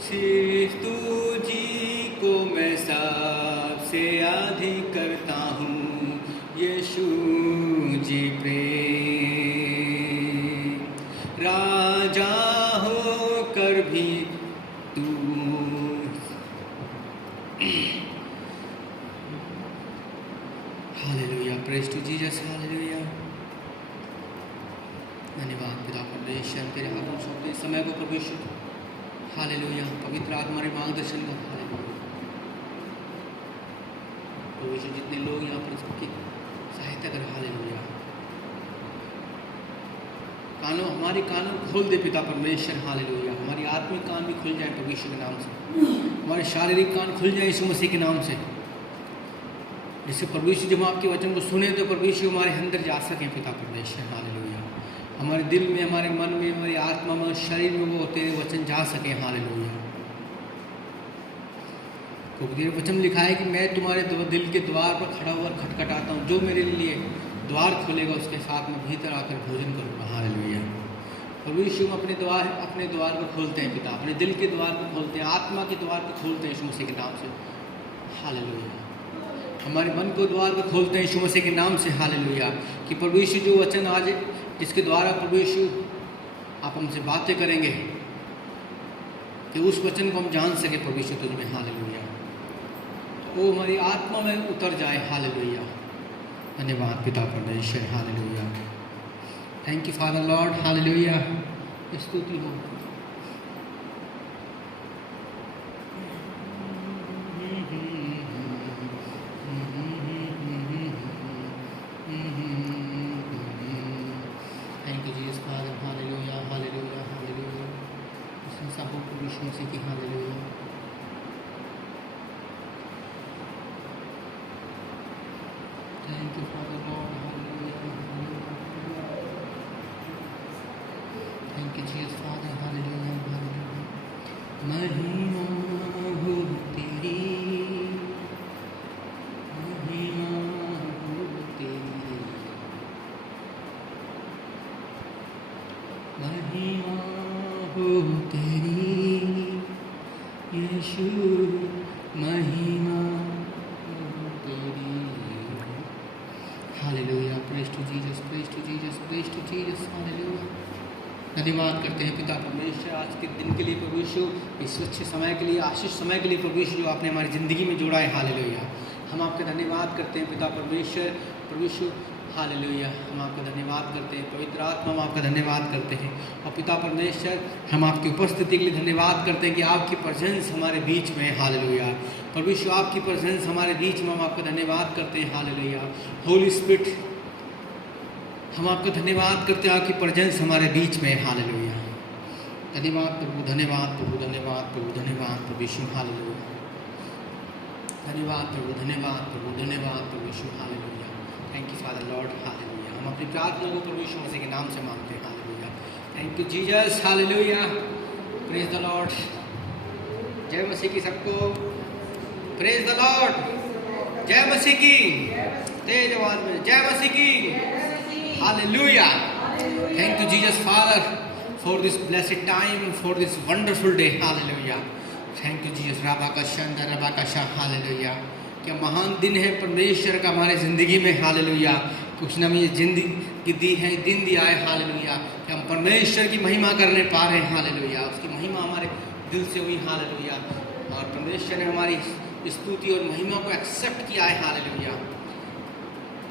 सिर्फ तुझी को मैं सबसे अधिक करता हूँ यीशु जी प्रेम। राजा होकर भी तू hallelujah, praise to Jesus. Hallelujah. धन्यवाद पिता परमेश्वर तेरे आगमन सौंपते इस समय को प्रभु यीशु। हालेलुया, पवित्र आत्मा रे मार्गदर्शन का। हालेलुया प्रभु यीशु, जितने लोग यहाँ पर सबकी सहायता कर। हालेलुया। कानों, हमारे कानों खोल दे पिता परमेश्वर। हालेलुया। हमारी आत्मिक कान भी खुल जाए प्रभु यीशु के नाम से, हमारे शारीरिक कान खुल जाए यीशु मसीह के नाम से, जिससे प्रभु यीशु जब हम आपके वचन को सुने तो प्रभु यीशु हमारे अंदर जा सकें पिता परमेश्वर। हालेलुया। हमारे दिल में, हमारे मन में, हमारी आत्मा में, शरीर में वो तेरे वचन जा सकें। हालेलुया। क्योंकि तेरे वचन लिखा है कि मैं तुम्हारे दिल के द्वार पर खड़ा होकर खटखटाता हूँ, जो मेरे लिए द्वार खोलेगा उसके साथ में भीतर आकर भोजन करूँगा। हालेलुया। प्रभु यीशु हम अपने द्वार को खोलते हैं पिता, अपने दिल के द्वार को खोलते हैं, आत्मा के द्वार को खोलते हैं यीशु मसीह के नाम से। हालेलुया। हमारे मन को द्वार को खोलते हैं यीशु मसीह के नाम से। हालेलुया। कि प्रभु यीशु जो वचन आज जिसके द्वारा प्रभु यीशु आप हमसे बातें करेंगे, कि उस वचन को हम जान सके प्रभु यीशु तुझ में। हालेलुया। वो हमारी आत्मा में उतर जाए। हालेलुया। धन्यवाद पिता परमेश्वर। Hallelujah. Thank you Father Lord. Hallelujah. स्तुति हो। Thank you Jesus Father. Hallelujah, hallelujah, hallelujah. प्रशंसा हो प्रभु यीशु मसीह की। Hallelujah. Thank you Father Lord. Hallelujah, thank you Jesus Father. Hallelujah, hallelujah. महिमा हो तेरी, महिमा हो तेरी, महिमा हो तेरी यीशु, महिमा हो तेरी। Hallelujah. Praise to Jesus, praise to Jesus, praise to Jesus. Hallelujah. धन्यवाद करते हैं पिता परमेश्वर आज के दिन के लिए प्रभु यीशु, इस अच्छे समय के लिए, आशीष समय के लिए प्रभु यीशु जो आपने हमारी ज़िंदगी में जोड़ा है। हालेलुया। हम आपका धन्यवाद करते हैं पिता परमेश्वर प्रभु यीशु। हालेलुया। हम आपका धन्यवाद करते हैं पवित्र आत्मा, हम आपका धन्यवाद करते हैं। और पिता परमेश्वर हम आपकी उपस्थिति के लिए धन्यवाद करते हैं कि आपकी प्रेजेंस हमारे बीच में है। हालेलुया। प्रभु यीशु आपकी प्रेजेंस हमारे बीच में, हम आपका धन्यवाद करते हैं। हालेलुया। होली स्पिरिट हम आपका धन्यवाद करते हैं, आपकी प्रेजेंस हमारे बीच में। हालेलुया। धन्यवाद प्रभु, धन्यवाद प्रभु, धन्यवाद प्रभु, धन्यवाद प्रभु यीशु। हालेलुया। धन्यवाद प्रभु, धन्यवाद प्रभु, धन्यवाद प्रभु यीशु। Hallelujah. Thank you Father Lord. Hallelujah. हम अपनी प्रार्थना को प्रभु यीशु मसीह के नाम से मांगते हैं। Hallelujah. Thank you Jesus. Hallelujah. Praise the Lord. जय मसीह की सबको। Praise the Lord. जय मसीह की। तेज आवाज में जय मसीह की। Hallelujah. Thank you Jesus Father for this blessed time, for this wonderful day. Hallelujah. Thank you Jesus. Rabakashanda Rabakasha. Hallelujah. क्या महान दिन है परमेश्वर का हमारे ज़िंदगी में। हालेलुया। कुछ न ये जिंदगी दी है, दिन दिया है। हालेलुया। कि हम परमेश्वर की महिमा करने पा रहे हैं। हालेलुया। उसकी महिमा हमारे दिल से हुई। हालेलुया। और परमेश्वर ने हमारी स्तुति और महिमा को एक्सेप्ट किया है। हालेलुया।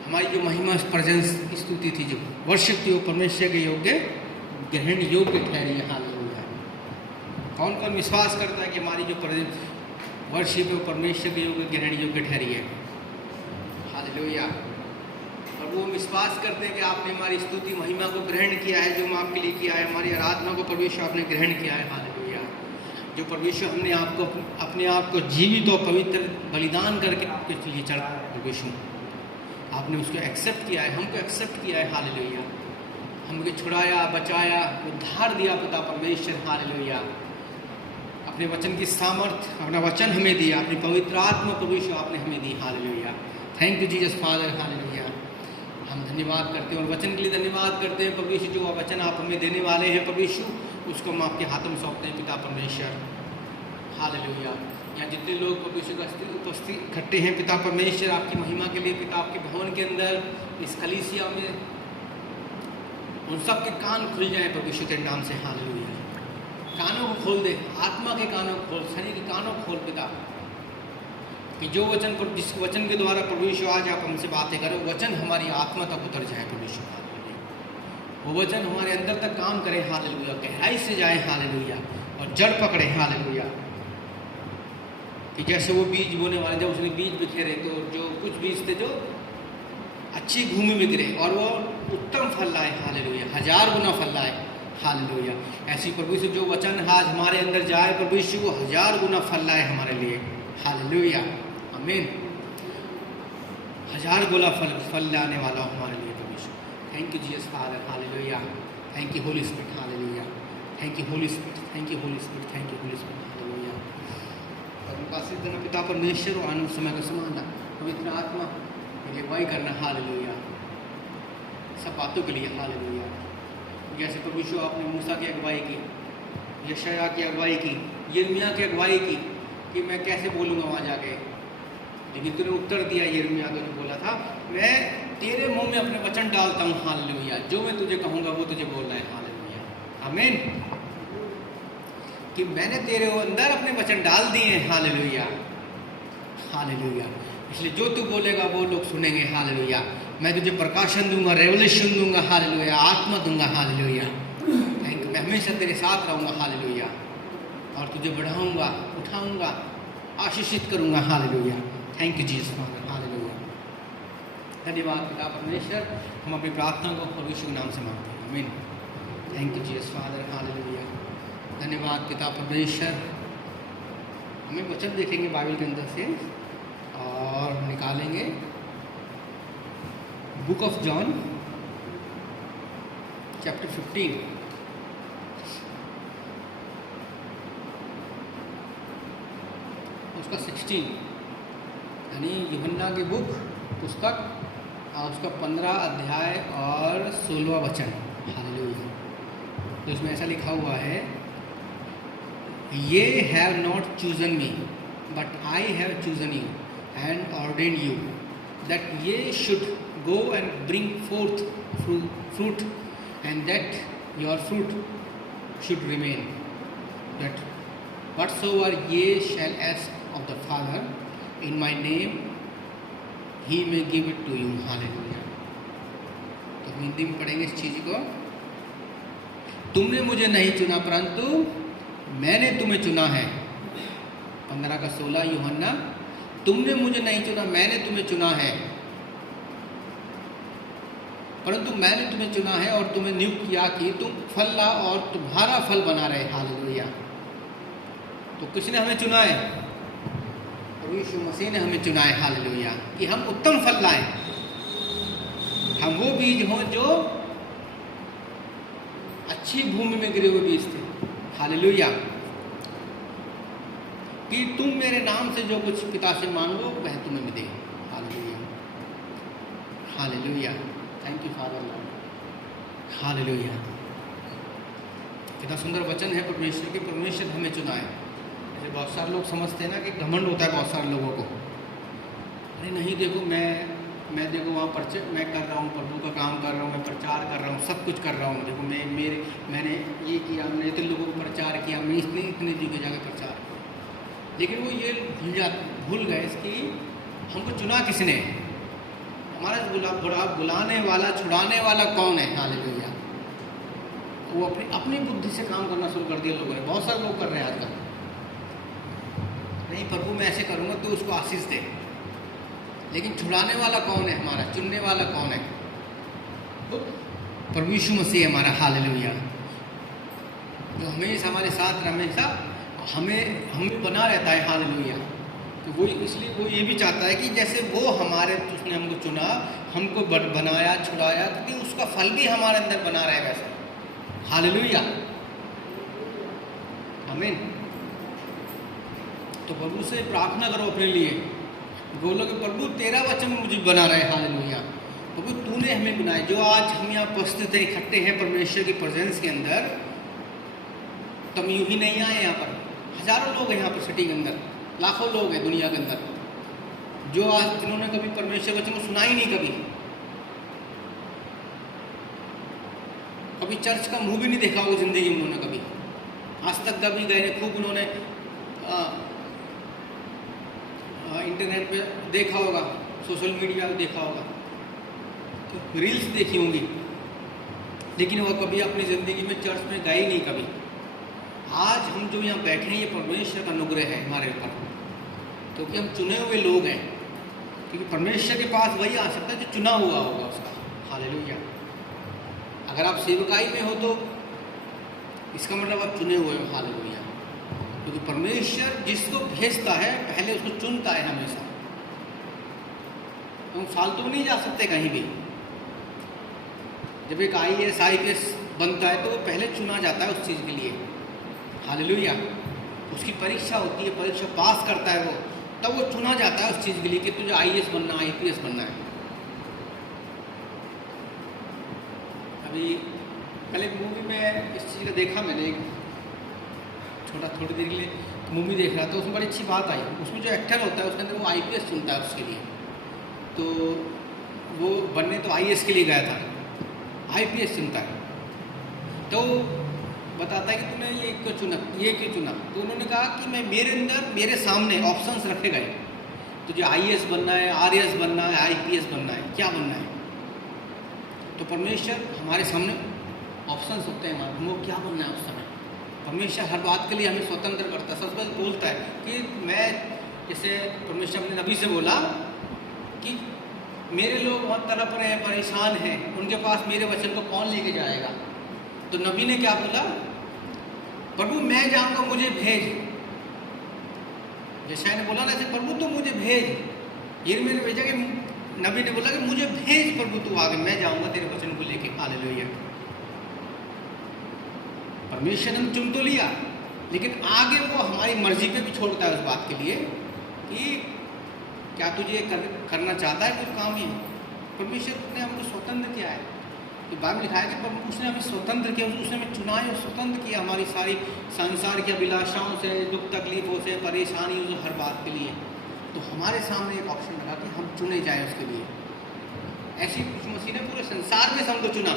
हमारी जो महिमा प्रेजेंस स्तुति थी, जो वर्शिप थी, वो परमेश्वर के योग्य, ग्रहण योग्य ठहरी है। हालेलुया। कौन कौन विश्वास करता है कि हमारी जो वर्शिप है वो परमेश्वर के योग्य, ग्रहण योग्य ठहरी है? हालेलुया। और वो विश्वास करते हैं कि आपने हमारी स्तुति महिमा को ग्रहण किया है, जो हम आपके लिए किया है, हमारी आराधना को परमेश्वर आपने ग्रहण किया है। हालेलुया। जो परमेश्वर हमने आपको अपने आप को जीवित और पवित्र बलिदान करके आपके लिए चढ़ा है, परमेश्वर आपने उसको एक्सेप्ट किया है, हमको एक्सेप्ट किया है। हालेलुया। हमको छुड़ाया, बचाया, उद्धार दिया पिता परमेश्वर। हालेलुया। अपने वचन की सामर्थ, अपना वचन हमें दिया, अपनी पवित्र आत्मा परमेश्वर आपने हमें दी। Hallelujah. Thank you Jesus Father. Hallelujah. हम धन्यवाद करते हैं और वचन के लिए धन्यवाद करते हैं परमेश्वर। जो वचन आप हमें देने वाले हैं परमेश्वर, उसको हम आपके हाथों में सौंपते हैं पिता परमेश्वर। हालेलुया। यहाँ जितने लोग परमेश्वर का उपस्थित इकट्ठे हैं पिता परमेश्वर, आपकी महिमा के लिए पिता, आपके भवन के अंदर, इस कलीसिया में, उन सब के कान खुल जाएं परमेश्वर के नाम से। हालेलुया। कानों को खोल दे, आत्मा के कानों को खोल, शरीर के कानों को खोल पिता, कि जो वचन पर, जिस वचन के द्वारा परमेश्वर आज आप हमसे बातें करो, वचन हमारी आत्मा तक उतर जाए परमेश्वर। हालेलुया। वो वचन हमारे अंदर तक काम करे। हालेलुया। गहराई से जाए। हालेलुया। और जड़ पकड़े। हालेलुया। कि जैसे वो बीज बोने वाले, जब उसने बीज बिखेरे तो जो कुछ बीज थे जो अच्छी भूमि में गिरे और वो उत्तम फल लाए। हालेलुया। 1000 गुना फल लाए। हालेलुया। ऐसी परमेश्वर जो वचन आज हमारे अंदर जाए परमेश्वर, वो 1000 गुना फल लाए हमारे लिए। हालेलुया। आमीन। 1000 गुना फल लाने वाला हमारे लिए परमेश्वर। Thank you Jesus Father. Hallelujah. Thank you Holy Spirit. Hallelujah. Thank you Holy spirit. Thank you Holy spirit. Thank you Holy Spirit. Hallelujah. प्रकाशित देना पिता परमेश्वर और आनंद समय का समाना पवित्र आत्मा मेरी अगुवाई करना। हालेलुया। सब बातों के लिए। हालेलुया। जैसे परमेश्वर आपने मूसा की अगुवाई की, यशायाह की अगुवाई की, यिर्मयाह की अगुवाई की कि मैं कैसे बोलूँगा वहाँ जाके, लेकिन तूने उत्तर दिया यिर्मयाह को जो बोला था, मैं तेरे मुंह में अपने वचन डालता हूँ। हालेलुया। जो मैं तुझे कहूँगा वो तुझे बोलना है। हालेलुया। आमीन। कि मैंने तेरे अंदर अपने वचन डाल दिए हैं। हालेलुया। हालेलुया। इसलिए जो तू बोलेगा वो लोग सुनेंगे। हालेलुया। मैं तुझे प्रकाशन दूंगा, रेवलेशन दूंगा। हालेलुया। आत्मा दूंगा। हालेलुया। Thank you. मैं हमेशा तेरे साथ रहूँगा। हालेलुया। और तुझे बढ़ाऊँगा, उठाऊँगा, आशीषित करूँगा। Hallelujah. Thank you Jesus Father. Hallelujah. धन्यवाद पिता परमेश्वर। हम अपनी प्रार्थना को परमेश्वर के नाम से मांगते हैं। आमीन। Thank you Jesus Father. Hallelujah. धन्यवाद पिता परमेश्वर। हमें वचन देखेंगे बाइबल के अंदर से और निकालेंगे बुक ऑफ जॉन चैप्टर 15 उसका 16, यानी यूहन्ना की बुक पुस्तक और उसका 15 अध्याय और 16वां वचन। हालेलुया। तो इसमें ऐसा लिखा हुआ है, ये have not chosen me but I have chosen you and ordained you that ये should go and bring forth fruit and that your fruit should remain, that whatsoever ye shall ask of the Father in my name he may give it to you. Hallelujah. तो हिंदी में पढ़ेंगे इस चीज को। तुमने मुझे नहीं चुना परंतु मैंने तुम्हें चुना है। 15 का 16 यूहन्ना। तुमने मुझे नहीं चुना, मैंने तुम्हें चुना है, परंतु मैंने तुम्हें चुना है और तुम्हें नियुक्त किया कि तुम फल लाओ और तुम्हारा फल बना रहे। हालेलुया। तो किसने हमें चुना है? प्रभु यीशु मसीह ने हमें चुना है। हालेलुया। कि हम उत्तम फल लाएं, हम वो बीज हों जो अच्छी भूमि में गिरे हुए बीज थे। हालेलुया। कि तुम मेरे नाम से जो कुछ पिता से मांगो वह तुम्हें मिले। Hallelujah. Hallelujah. Thank you Father Lord. Hallelujah. कितना सुंदर वचन है परमेश्वर की। परमेश्वर हमें चुना है। जैसे बहुत सारे लोग समझते हैं ना कि घमंड होता है बहुत सारे लोगों को, अरे नहीं देखो मैं देखो वहाँ मैं कर रहा हूँ, प्रभु का काम कर रहा हूँ, मैं प्रचार कर रहा हूँ, सब कुछ कर रहा हूँ, देखो मैंने ये किया, मैंने इतने लोगों को प्रचार किया, मैं इतने जगह जाकर प्रचार। लेकिन वो ये भूल गए कि हमको चुना किसने, हमारा बुलाने वाला छुड़ाने वाला कौन है। हालेलुया। वो अपनी बुद्धि से काम करना शुरू कर दिया लोगों ने, बहुत सारे लोग कर रहे हैं आजकल। नहीं प्रभु मैं ऐसे करूँगा तो उसको आशीष दे, लेकिन छुड़ाने वाला कौन है हमारा, चुनने वाला कौन है? प्रभु यीशु मसीह हमारा। हालेलुया। जो हमेशा हमारे साथ हमेशा हमें बना रहता है। हालेलुया। तो वो इसलिए वो ये भी चाहता है कि जैसे वो हमारे, उसने हमको चुना, हमको बनाया, छुड़ाया, क्योंकि उसका फल भी हमारे अंदर बना रहे वैसे। हालेलुया। आमीन। तो प्रभु से प्रार्थना करो अपने लिए, बोलो कि प्रभु तेरा वचन मुझे बना रहे। हालेलुया। प्रभु तूने हमें बनाया। जो आज हम यहाँ उपस्थित हैं, इकट्ठे हैं परमेश्वर की प्रेजेंस के अंदर, तुम यूं ही नहीं आए। यहाँ पर हजारों लोग हैं, यहाँ पर सिटी के अंदर लाखों लोग हैं दुनिया के अंदर, जो आज जिन्होंने कभी परमेश्वर वचन को सुना ही नहीं, कभी चर्च का मुंह भी नहीं देखा होगा जिंदगी में उन्होंने कभी, आज तक कभी गए नहीं। खूब उन्होंने इंटरनेट पे देखा होगा, सोशल मीडिया पे देखा होगा, तो रील्स देखी होंगी, लेकिन वो कभी अपनी ज़िंदगी में चर्च में गए ही नहीं कभी। आज हम जो यहाँ बैठे हैं, ये परमेश्वर का अनुग्रह है हमारे ऊपर, क्योंकि हम चुने हुए लोग हैं। क्योंकि परमेश्वर के पास वही आ सकता है जो चुना हुआ होगा उसका। हालेलुया। अगर आप सेवकाई में हो तो इसका मतलब आप चुने हुए हो। हालेलुया। क्योंकि परमेश्वर जिसको भेजता है पहले उसको चुनता है हमेशा। हम फालतू नहीं जा सकते कहीं भी। जब एक IAS IPS बनता है तो वो पहले चुना जाता है उस चीज़ के लिए। हालेलुया। उसकी परीक्षा होती है, परीक्षा पास करता है वो, तब वो चुना जाता है उस चीज़ के लिए कि तुझे IAS बनना, IPS बनना है। अभी कल एक मूवी में इस चीज़ का देखा मैंने, एक थोड़ी देर के लिए मूवी देख रहा था, उसमें बड़ी अच्छी बात आई। उसमें जो एक्टर होता है उसके अंदर वो IPS चुनता है उसके लिए, तो वो बनने तो IAS के लिए गया था, IPS चुनता है, तो बताता है कि तूने ये क्यों चुना। तो उन्होंने कहा कि मैं मेरे सामने ऑप्शंस रखे गए, तुझे IAS बनना है, RAS बनना है, IPS बनना है, क्या बनना है। तो परमेश्वर हमारे सामने ऑप्शंस होते हैं, हमको क्या बनना है उस समय। परमेश्वर हर बात के लिए हमें स्वतंत्र करता है, सच बात बोलता है कि मैं, जैसे परमेश्वर अपने नबी से बोला कि मेरे लोग बहुत तड़प रहे हैं, परेशान हैं, उनके पास मेरे वचन को कौन लेके जाएगा। तो नबी ने क्या बोला, प्रभु मैं जाऊंगा, मुझे भेज। यशायाह ने बोला ना ऐसे, प्रभु तू मुझे भेज। यिर्मयाह ने भेजा कि नबी ने बोला कि मुझे भेज प्रभु तू आगे, मैं जाऊंगा तेरे वचन को लेके। हालेलुया। परमेश्वर ने चुन तो लिया, लेकिन आगे वो हमारी मर्जी पे भी छोड़ता है उस बात के लिए कि क्या तुझे करना चाहता है कुछ काम। ही परमेश्वर ने हमको स्वतंत्र किया है। तो बाइबल लिखा है कि उसने हमें स्वतंत्र किया, उसने हमें चुना है और स्वतंत्र किया हमारी सारी संसार की अभिलाषाओं से, दुख तकलीफों से, परेशानियों से, हर बात के लिए। तो हमारे सामने एक ऑप्शन लगा कि हम चुने जाएं उसके लिए। ऐसी यीशु मसीह ने पूरे संसार में हमको चुना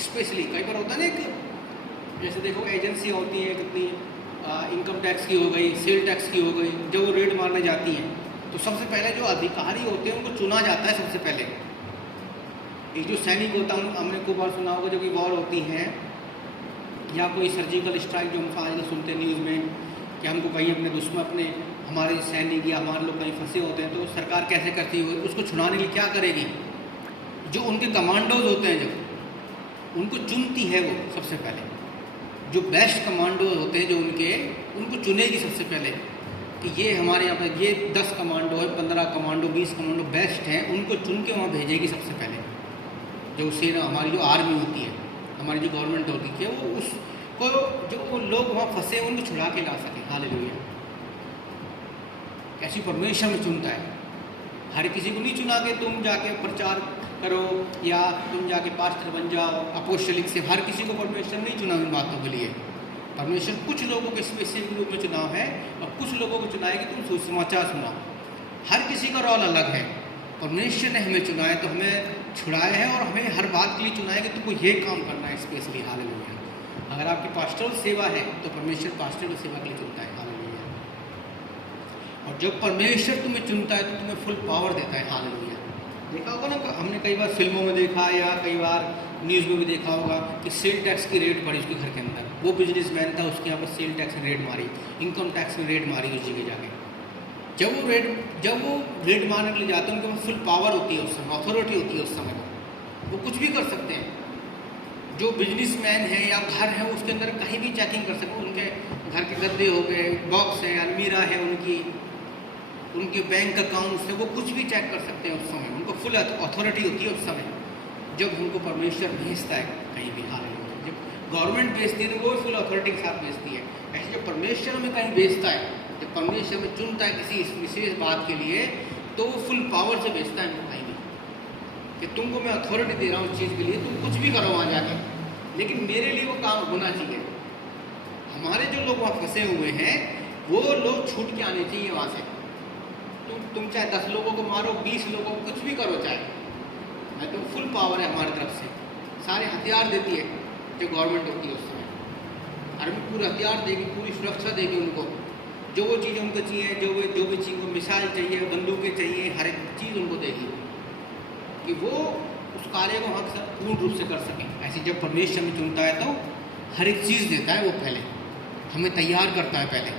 स्पेशली। कई बार होता है ना, एक जैसे देखो एजेंसी होती है कितनी, इनकम टैक्स की हो गई, सेल टैक्स की हो गई, जो वो रेड मारने जाती हैं, तो सबसे पहले जो अधिकारी होते हैं उनको चुना जाता है सबसे पहले। एक जो सैनिक होता है, हमने खूब बार सुना होगा, जो कि वॉर होती हैं या कोई सर्जिकल स्ट्राइक जो हम आज सुनते हैं न्यूज़ में कि हमको कहीं अपने दुश्मन, अपने हमारे सैनिक या हमारे लोग कहीं फंसे होते हैं, तो सरकार कैसे करती है, उसको छुड़ाने के लिए क्या करेगी। जो उनके कमांडोज होते हैं, जब उनको चुनती है वो सबसे पहले, जो बेस्ट कमांडो होते हैं जो उनको चुनेगी सबसे पहले कि ये हमारे यहाँ पर ये 10 कमांडो है, 15 कमांडो, 20 कमांडो बेस्ट हैं, उनको चुन के वहाँ भेजेगी सबसे पहले। जो सेना, हमारी जो आर्मी होती है, हमारी जो गवर्नमेंट होती है, वो उसको, जो वो लोग वहाँ फंसे हैं उनको छुड़ा के ला सके। हालेलुया। कैसी परमेश्वर में चुनता है। हर किसी को नहीं चुना के तुम जाके प्रचार करो या तुम जाके पास्टर बन जाओ, अपोस्टलिक से, हर किसी को परमेश्वर नहीं चुना इन बातों के लिए। परमेश्वर कुछ लोगों के स्पेसिफिक रूप में चुनाव है और कुछ लोगों को चुना है कि तुम सुसमाचार सुनाओ। हर किसी का रोल अलग है। परमेश्वर ने हमें चुना है तो हमें छुड़ाया है और हमें हर बात के लिए चुना है कि तुमको ये काम करना है स्पेशली। हालेलुया। अगर आपकी पास्टरल सेवा है तो परमेश्वर पास्टर की सेवा के लिए चुनता है। हालेलुया। और जब परमेश्वर तुम्हें चुनता है तो तुम्हें फुल पावर देता है। हालेलुया। देखा होगा ना, हमने कई बार फिल्मों में देखा या कई बार न्यूज़ में भी देखा होगा कि सेल टैक्स की रेट बढ़ी उसके घर के अंदर। वो बिजनेसमैन था, उसके यहाँ पर सेल टैक्स में रेट मारी, इनकम टैक्स में रेट मारी उस जगह जाके। जब वो रेट मारने के लिए जाते हैं उनके पास फुल पावर होती है, उस समय अथॉरिटी होती है, उस समय वो कुछ भी कर सकते हैं। जो बिजनेसमैन है या घर है उसके अंदर कहीं भी चेकिंग कर सकते हैं। उनके घर के गद्दे हो गए, बॉक्स है, अलमीरा है उनके बैंक अकाउंट्स है, वो कुछ भी चेक कर सकते हैं उस समय। उनको फुल अथॉरिटी होती है उस समय जब उनको परमेश्वर भेजता है कहीं भी। हाल जब गवर्नमेंट भेजती है तो वो फुल अथॉरिटी के साथ भेजती है। ऐसे जब परमेश्वर में कहीं भेजता है, जब परमेश्वर में चुनता है किसी विशेष बात के लिए, तो वो फुल पावर से भेजता है कहीं भी कि तुमको मैं अथॉरिटी दे रहा हूँ उस चीज़ के लिए, तुम कुछ भी करो वहाँ जाके, लेकिन मेरे लिए वो काम होना चाहिए। हमारे जो लोग वहाँ फंसे हुए हैं वो लोग छूट के आने चाहिए वहाँ से। तुम चाहे 10 लोगों को मारो, 20 लोगों को कुछ भी करो, चाहे तो फुल पावर है हमारी तरफ से। सारे हथियार देती है जो गवर्नमेंट होती है उस समय। आर्मी पूरे हथियार देगी, पूरी सुरक्षा देगी उनको, जो वो चीज़ें उनको चाहिए, जो भी चीज़ को मिसाइल चाहिए, बंदूकें चाहिए, हर एक चीज़ उनको देगी कि वो उस कार्य को हक पूर्ण रूप से कर सकें। ऐसे जब परमेश्वर में चुनता है तो हर एक चीज़ देता है, वो पहले हमें तैयार करता है पहले,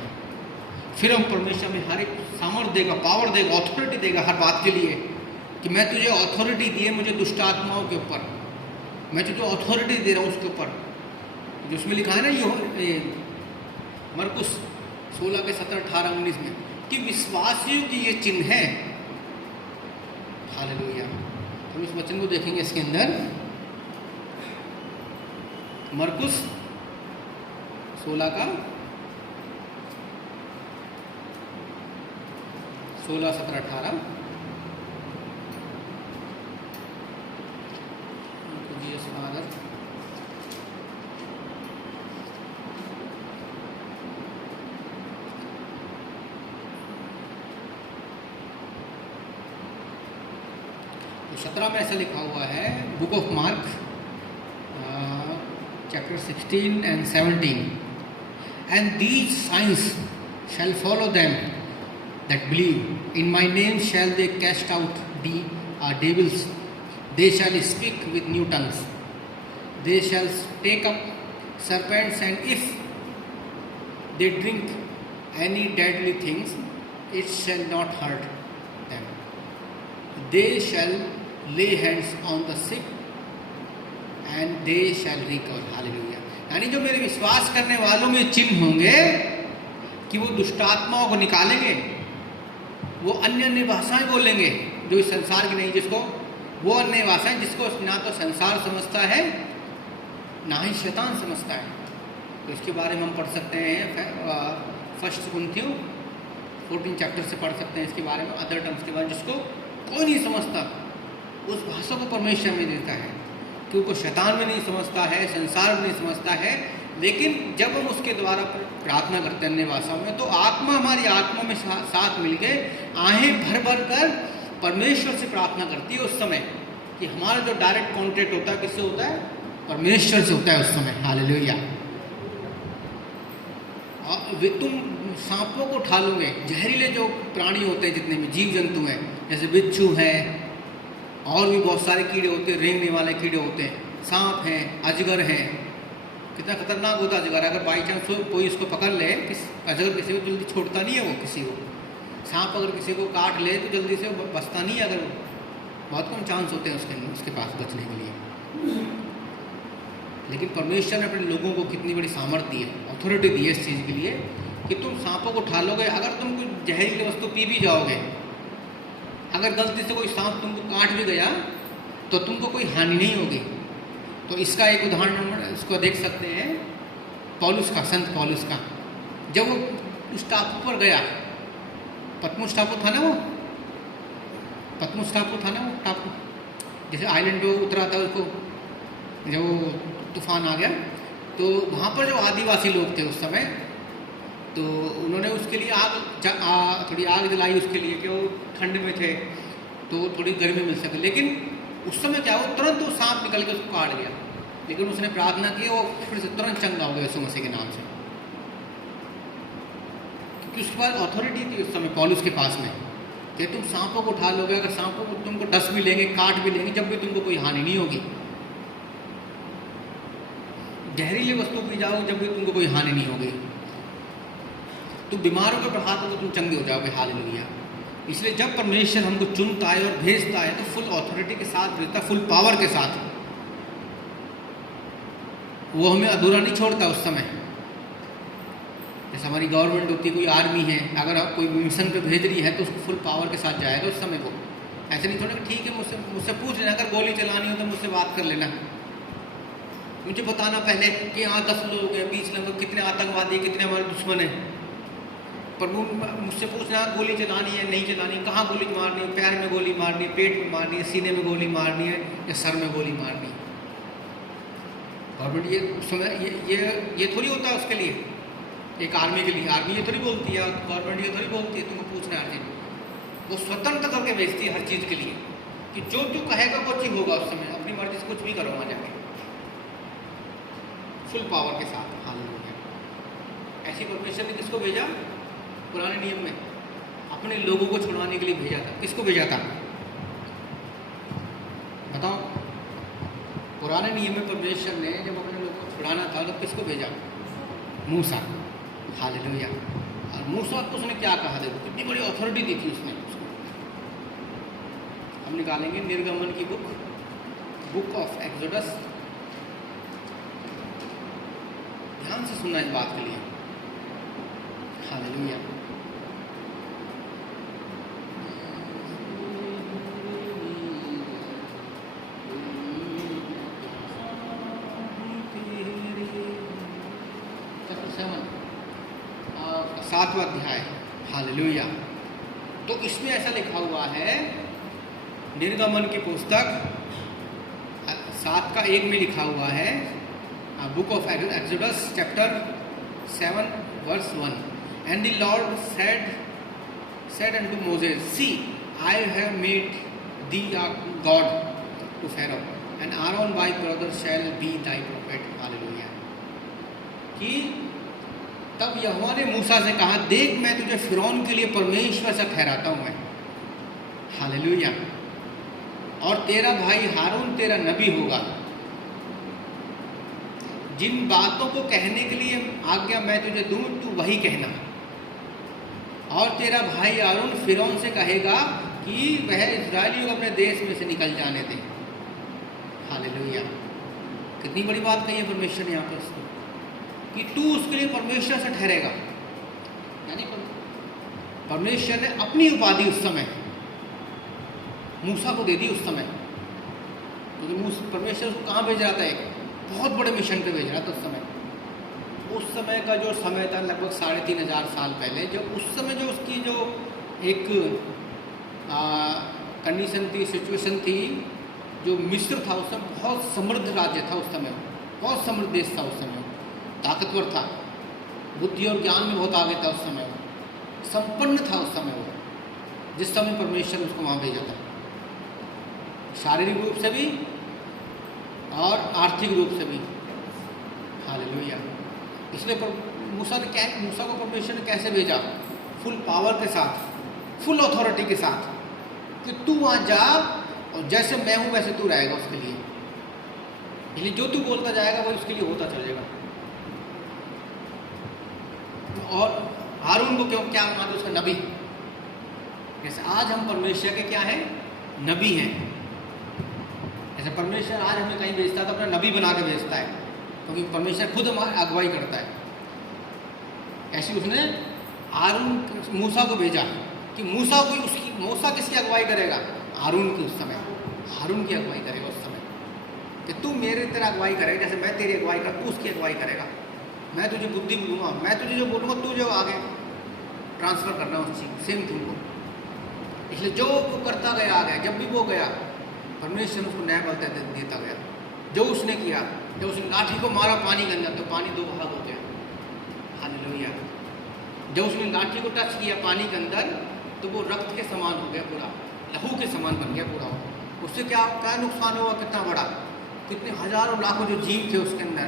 फिर हम परमेश्वर में हर एक सामर्थ्य देगा, पावर देगा, अथॉरिटी देगा हर बात के लिए कि मैं तुझे अथॉरिटी दी है, मुझे दुष्ट आत्माओं के ऊपर मैं तुझे अथॉरिटी दे रहा हूँ उसके ऊपर। जो उसमें लिखा है ना मरकुस 16 के 17, 18, 19 में कि विश्वासियों की ये चिन्ह है। हालेलुया। हम इस वचन को देखेंगे इसके अंदर, मरकुस 16 का 16, 17, 18। तो 17 में ऐसा लिखा हुआ है, book of mark chapter 16 and 17, and these signs shall follow them that believe. In my name shall they cast out devils. They shall speak with new tongues. They shall take up serpents, and if they drink any deadly things, it shall not hurt them. They shall lay hands on the sick, and they shall recover. Hallelujah. यानी जो मेरे विश्वास करने वालों में चिन्ह होंगे कि वो दुष्ट आत्माओं को निकालेंगे, वो अन्य अन्य भाषाएं बोलेंगे जो इस संसार की नहीं, जिसको वो अन्य भाषाएं जिसको ना तो संसार समझता है ना ही शैतान समझता है। तो इसके बारे में हम पढ़ सकते हैं 1 कुरिन्थियों 14 चैप्टर से पढ़ सकते हैं इसके बारे में, अदर टर्म्स के बारे में जिसको कोई नहीं समझता, उस भाषा को परमेश्वर में देता है क्योंकि शैतान में नहीं समझता है, संसार में नहीं समझता है। लेकिन जब हम उसके द्वारा प्रार्थना करते हैं अन्य भाषाओं में, तो आत्मा हमारी आत्मा में साथ मिलके आहें भर भर कर परमेश्वर से प्रार्थना करती है उस समय, कि हमारा जो डायरेक्ट कॉन्टेक्ट होता है किससे होता है? परमेश्वर से होता है उस समय। हालेलुया। तुम सांपों को उठा लोगे, जहरीले जो प्राणी होते हैं जितने भी जीव जंतु हैं, जैसे बिच्छू है और भी बहुत सारे कीड़े होते हैं, रेंगने वाले कीड़े होते हैं, सांप हैं, अजगर हैं। कितना खतरनाक होता है अजगर, अगर बाई चांस कोई उसको पकड़ ले, अजगर किसी को जल्दी छोड़ता नहीं है वो किसी को। सांप अगर किसी को काट ले तो जल्दी से बचता नहीं है, अगर बहुत कम चांस होते हैं उसके पास बचने के लिए। लेकिन परमेश्वर ने अपने लोगों को कितनी बड़ी सामर्थ्य दी है, अथॉरिटी दी है इस चीज़ के लिए कि तुम सांपों को उठा लोगे। अगर तुम कोई जहरीली वस्तु पी भी जाओगे, अगर गलती से कोई सांप तुमको काट भी गया तो तुमको कोई हानि नहीं होगी। तो इसका एक उदाहरण हम इसको देख सकते हैं पौलुस का, संत पौलुस का। जब वो उस टापू पर गया, पतमुस टापू था ना वो, पतमुस टापू था ना वो टापू, जैसे आइलैंड पे उतरा था उसको जब वो तूफान आ गया, तो वहाँ पर जो आदिवासी लोग थे उस समय, तो उन्होंने उसके लिए थोड़ी आग जलाई उसके लिए कि वो ठंड में थे तो थोड़ी गर्मी मिल सके। लेकिन उस समय क्या हो, तुरंत वो सांप निकल के उसको काट गया। लेकिन उसने प्रार्थना की, वो फिर से तुरंत चंगा हो गया यीशु मसीह के नाम से। क्योंकि उसके पास अथॉरिटी थी उस समय पौलुस के पास में कि तुम सांपों को उठा लोगे, अगर सांपों को तुमको डस भी लेंगे, काट भी लेंगे, जब भी तुमको कोई हानि नहीं होगी। जहरीली वस्तु पी जाओगे, जब भी तुमको कोई हानि नहीं होगी। तुम बीमारों के ऊपर हाथ होगे, तुम चंगे हो जाओगे। हालेलुया। इसलिए जब परमेश्वर हमको चुनता है और भेजता है तो फुल अथॉरिटी के साथ भेजता, फुल पावर के साथ। वो हमें अधूरा नहीं छोड़ता उस समय। जैसे हमारी गवर्नमेंट होती है, कोई आर्मी है, अगर आप कोई मिशन पे भेज रही है तो उसको फुल पावर के साथ जाएगा उस समय। वो ऐसे नहीं थोड़ा कि ठीक है मुझसे पूछ लेना, अगर गोली चलानी हो तो मुझसे बात कर लेना, मुझे बताना पहले कि हाँ 10 लोग हैं, 20 लोग, कितने आतंकवादी, कितने हमारे दुश्मन हैं। पर मुझसे पूछना गोली चलानी है नहीं चलानी, कहाँ गोली मारनी है, पैर में गोली मारनी है, पेट में मारनी है, सीने में गोली मारनी है या सर में गोली मारनी है। गवर्नमेंट ये उस समय ये थोड़ी होता है उसके लिए, एक आर्मी के लिए। आर्मी ये थोड़ी बोलती है, गवर्नमेंट ये थोड़ी बोलती है तुमको पूछना है हर चीज़। वो स्वतंत्र करके भेजती है हर चीज़ के लिए कि जो तू कहेगा वो चीज़ होगा उस समय। अपनी मर्जी से कुछ भी करो वहाँ जाके, फुल पावर के साथ। हालेलुया। ऐसी परमेश्वर ने किसको भेजा? पुराने नियम में अपने लोगों को छुड़वाने के लिए भेजा था। किसको भेजा था बताओ? पुराने नियम में परमेश्वर ने जब अपने लोगों को छुड़ाना था तो किसको भेजा? मूसा। हालेलुया। और मूसा को उसने क्या कहा? देखो कितनी बड़ी अथॉरिटी दी थी उसने उसको। हम निकालेंगे निर्गमन की बुक ऑफ एक्सोडस। ध्यान से सुनना इस बात के लिए। हालेलुया। सातवां अध्याय। हालेलुया। तो इसमें ऐसा लिखा हुआ है, निर्गमन की पुस्तक 7:1 में लिखा हुआ है, book of exodus chapter 7 verse 1, and the Lord said unto Moses, see, I have made thee a God to Pharaoh, and Aaron thy brother shall be thy prophet. Hallelujah. कि तब यहोवा ने मूसा से कहा, देख मैं तुझे फिरौन के लिए परमेश्वर से ठहराता हूँ मैं। हालेलुया। और तेरा भाई हारून तेरा नबी होगा। जिन बातों को कहने के लिए आज्ञा मैं तुझे दूँ तू वही कहना। और तेरा भाई हारून फिरौन से कहेगा कि वह इस्राएलियों को अपने देश में से निकल जाने दे। हालेलुया। कितनी बड़ी बात कही है परमेश्वर ने यहाँ पर कि तू उसके लिए परमेश्वर से ठहरेगा। यानी परमेश्वर ने अपनी उपाधि उस समय मूसा को दे दी उस समय, क्योंकि परमेश्वर उसको कहाँ भेज रहा था? एक बहुत बड़े मिशन पे भेज रहा था उस समय। उस समय का जो समय था लगभग 3500 साल पहले, जब उस समय जो उसकी जो एक कंडीशन थी, सिचुएशन थी, जो मिस्र था उस समय बहुत समृद्ध राज्य था उस समय, बहुत समृद्ध देश था उस समय, ताकतवर था, बुद्धि और ज्ञान में बहुत आगे था उस समय, संपन्न था उस समय वो, जिस समय परमेश्वर उसको वहाँ भेजा था, शारीरिक रूप से भी और आर्थिक रूप से भी। हालेलुया। इसलिए मूसा को परमेश्वर ने कैसे भेजा? फुल पावर के साथ, फुल अथॉरिटी के साथ, कि तू वहाँ जा और जैसे मैं हूँ वैसे तू रहेगा उसके लिए। इसलिए जो तू बोलता जाएगा वो उसके लिए होता चलेगा। और हारून को क्यों क्या मानते? उसका नबी। जैसे आज हम परमेश्वर के क्या हैं? नबी हैं। जैसे परमेश्वर आज हमें कहीं भेजता है तो अपना नबी बना के भेजता है, क्योंकि परमेश्वर खुद हमारी अगुवाई करता है। ऐसे उसने मूसा को भेजा कि मूसा किसकी अगुवाई करेगा? हारून की। उस समय हारून की अगुवाई करेगा उस समय, कि तू मेरे तेरा अगुवाई करेगा, जैसे मैं तेरी अगुवाई कर, तू उसकी अगुवाई करेगा। मैं तुझे बुद्धि दूंगा, मैं तुझे जो बोलूँगा तू जो आगे ट्रांसफ़र करना उस चीज़ सेम तुमको। इसलिए जो वो करता गया आगे, जब भी वो गया परमेश्वर उसको न्याय बल देता गया। जो उसने किया, जब उसने लाठी को मारा पानी के अंदर तो पानी 2 भाग हो गया। हालेलुया। जब उसने लाठी को टच किया पानी के अंदर तो वो रक्त के समान हो गया, पूरा लहू के समान बन गया पूरा। उससे क्या नुकसान हुआ? कितना बड़ा, कितने हजारों लाखों जो जीव थे उसके अंदर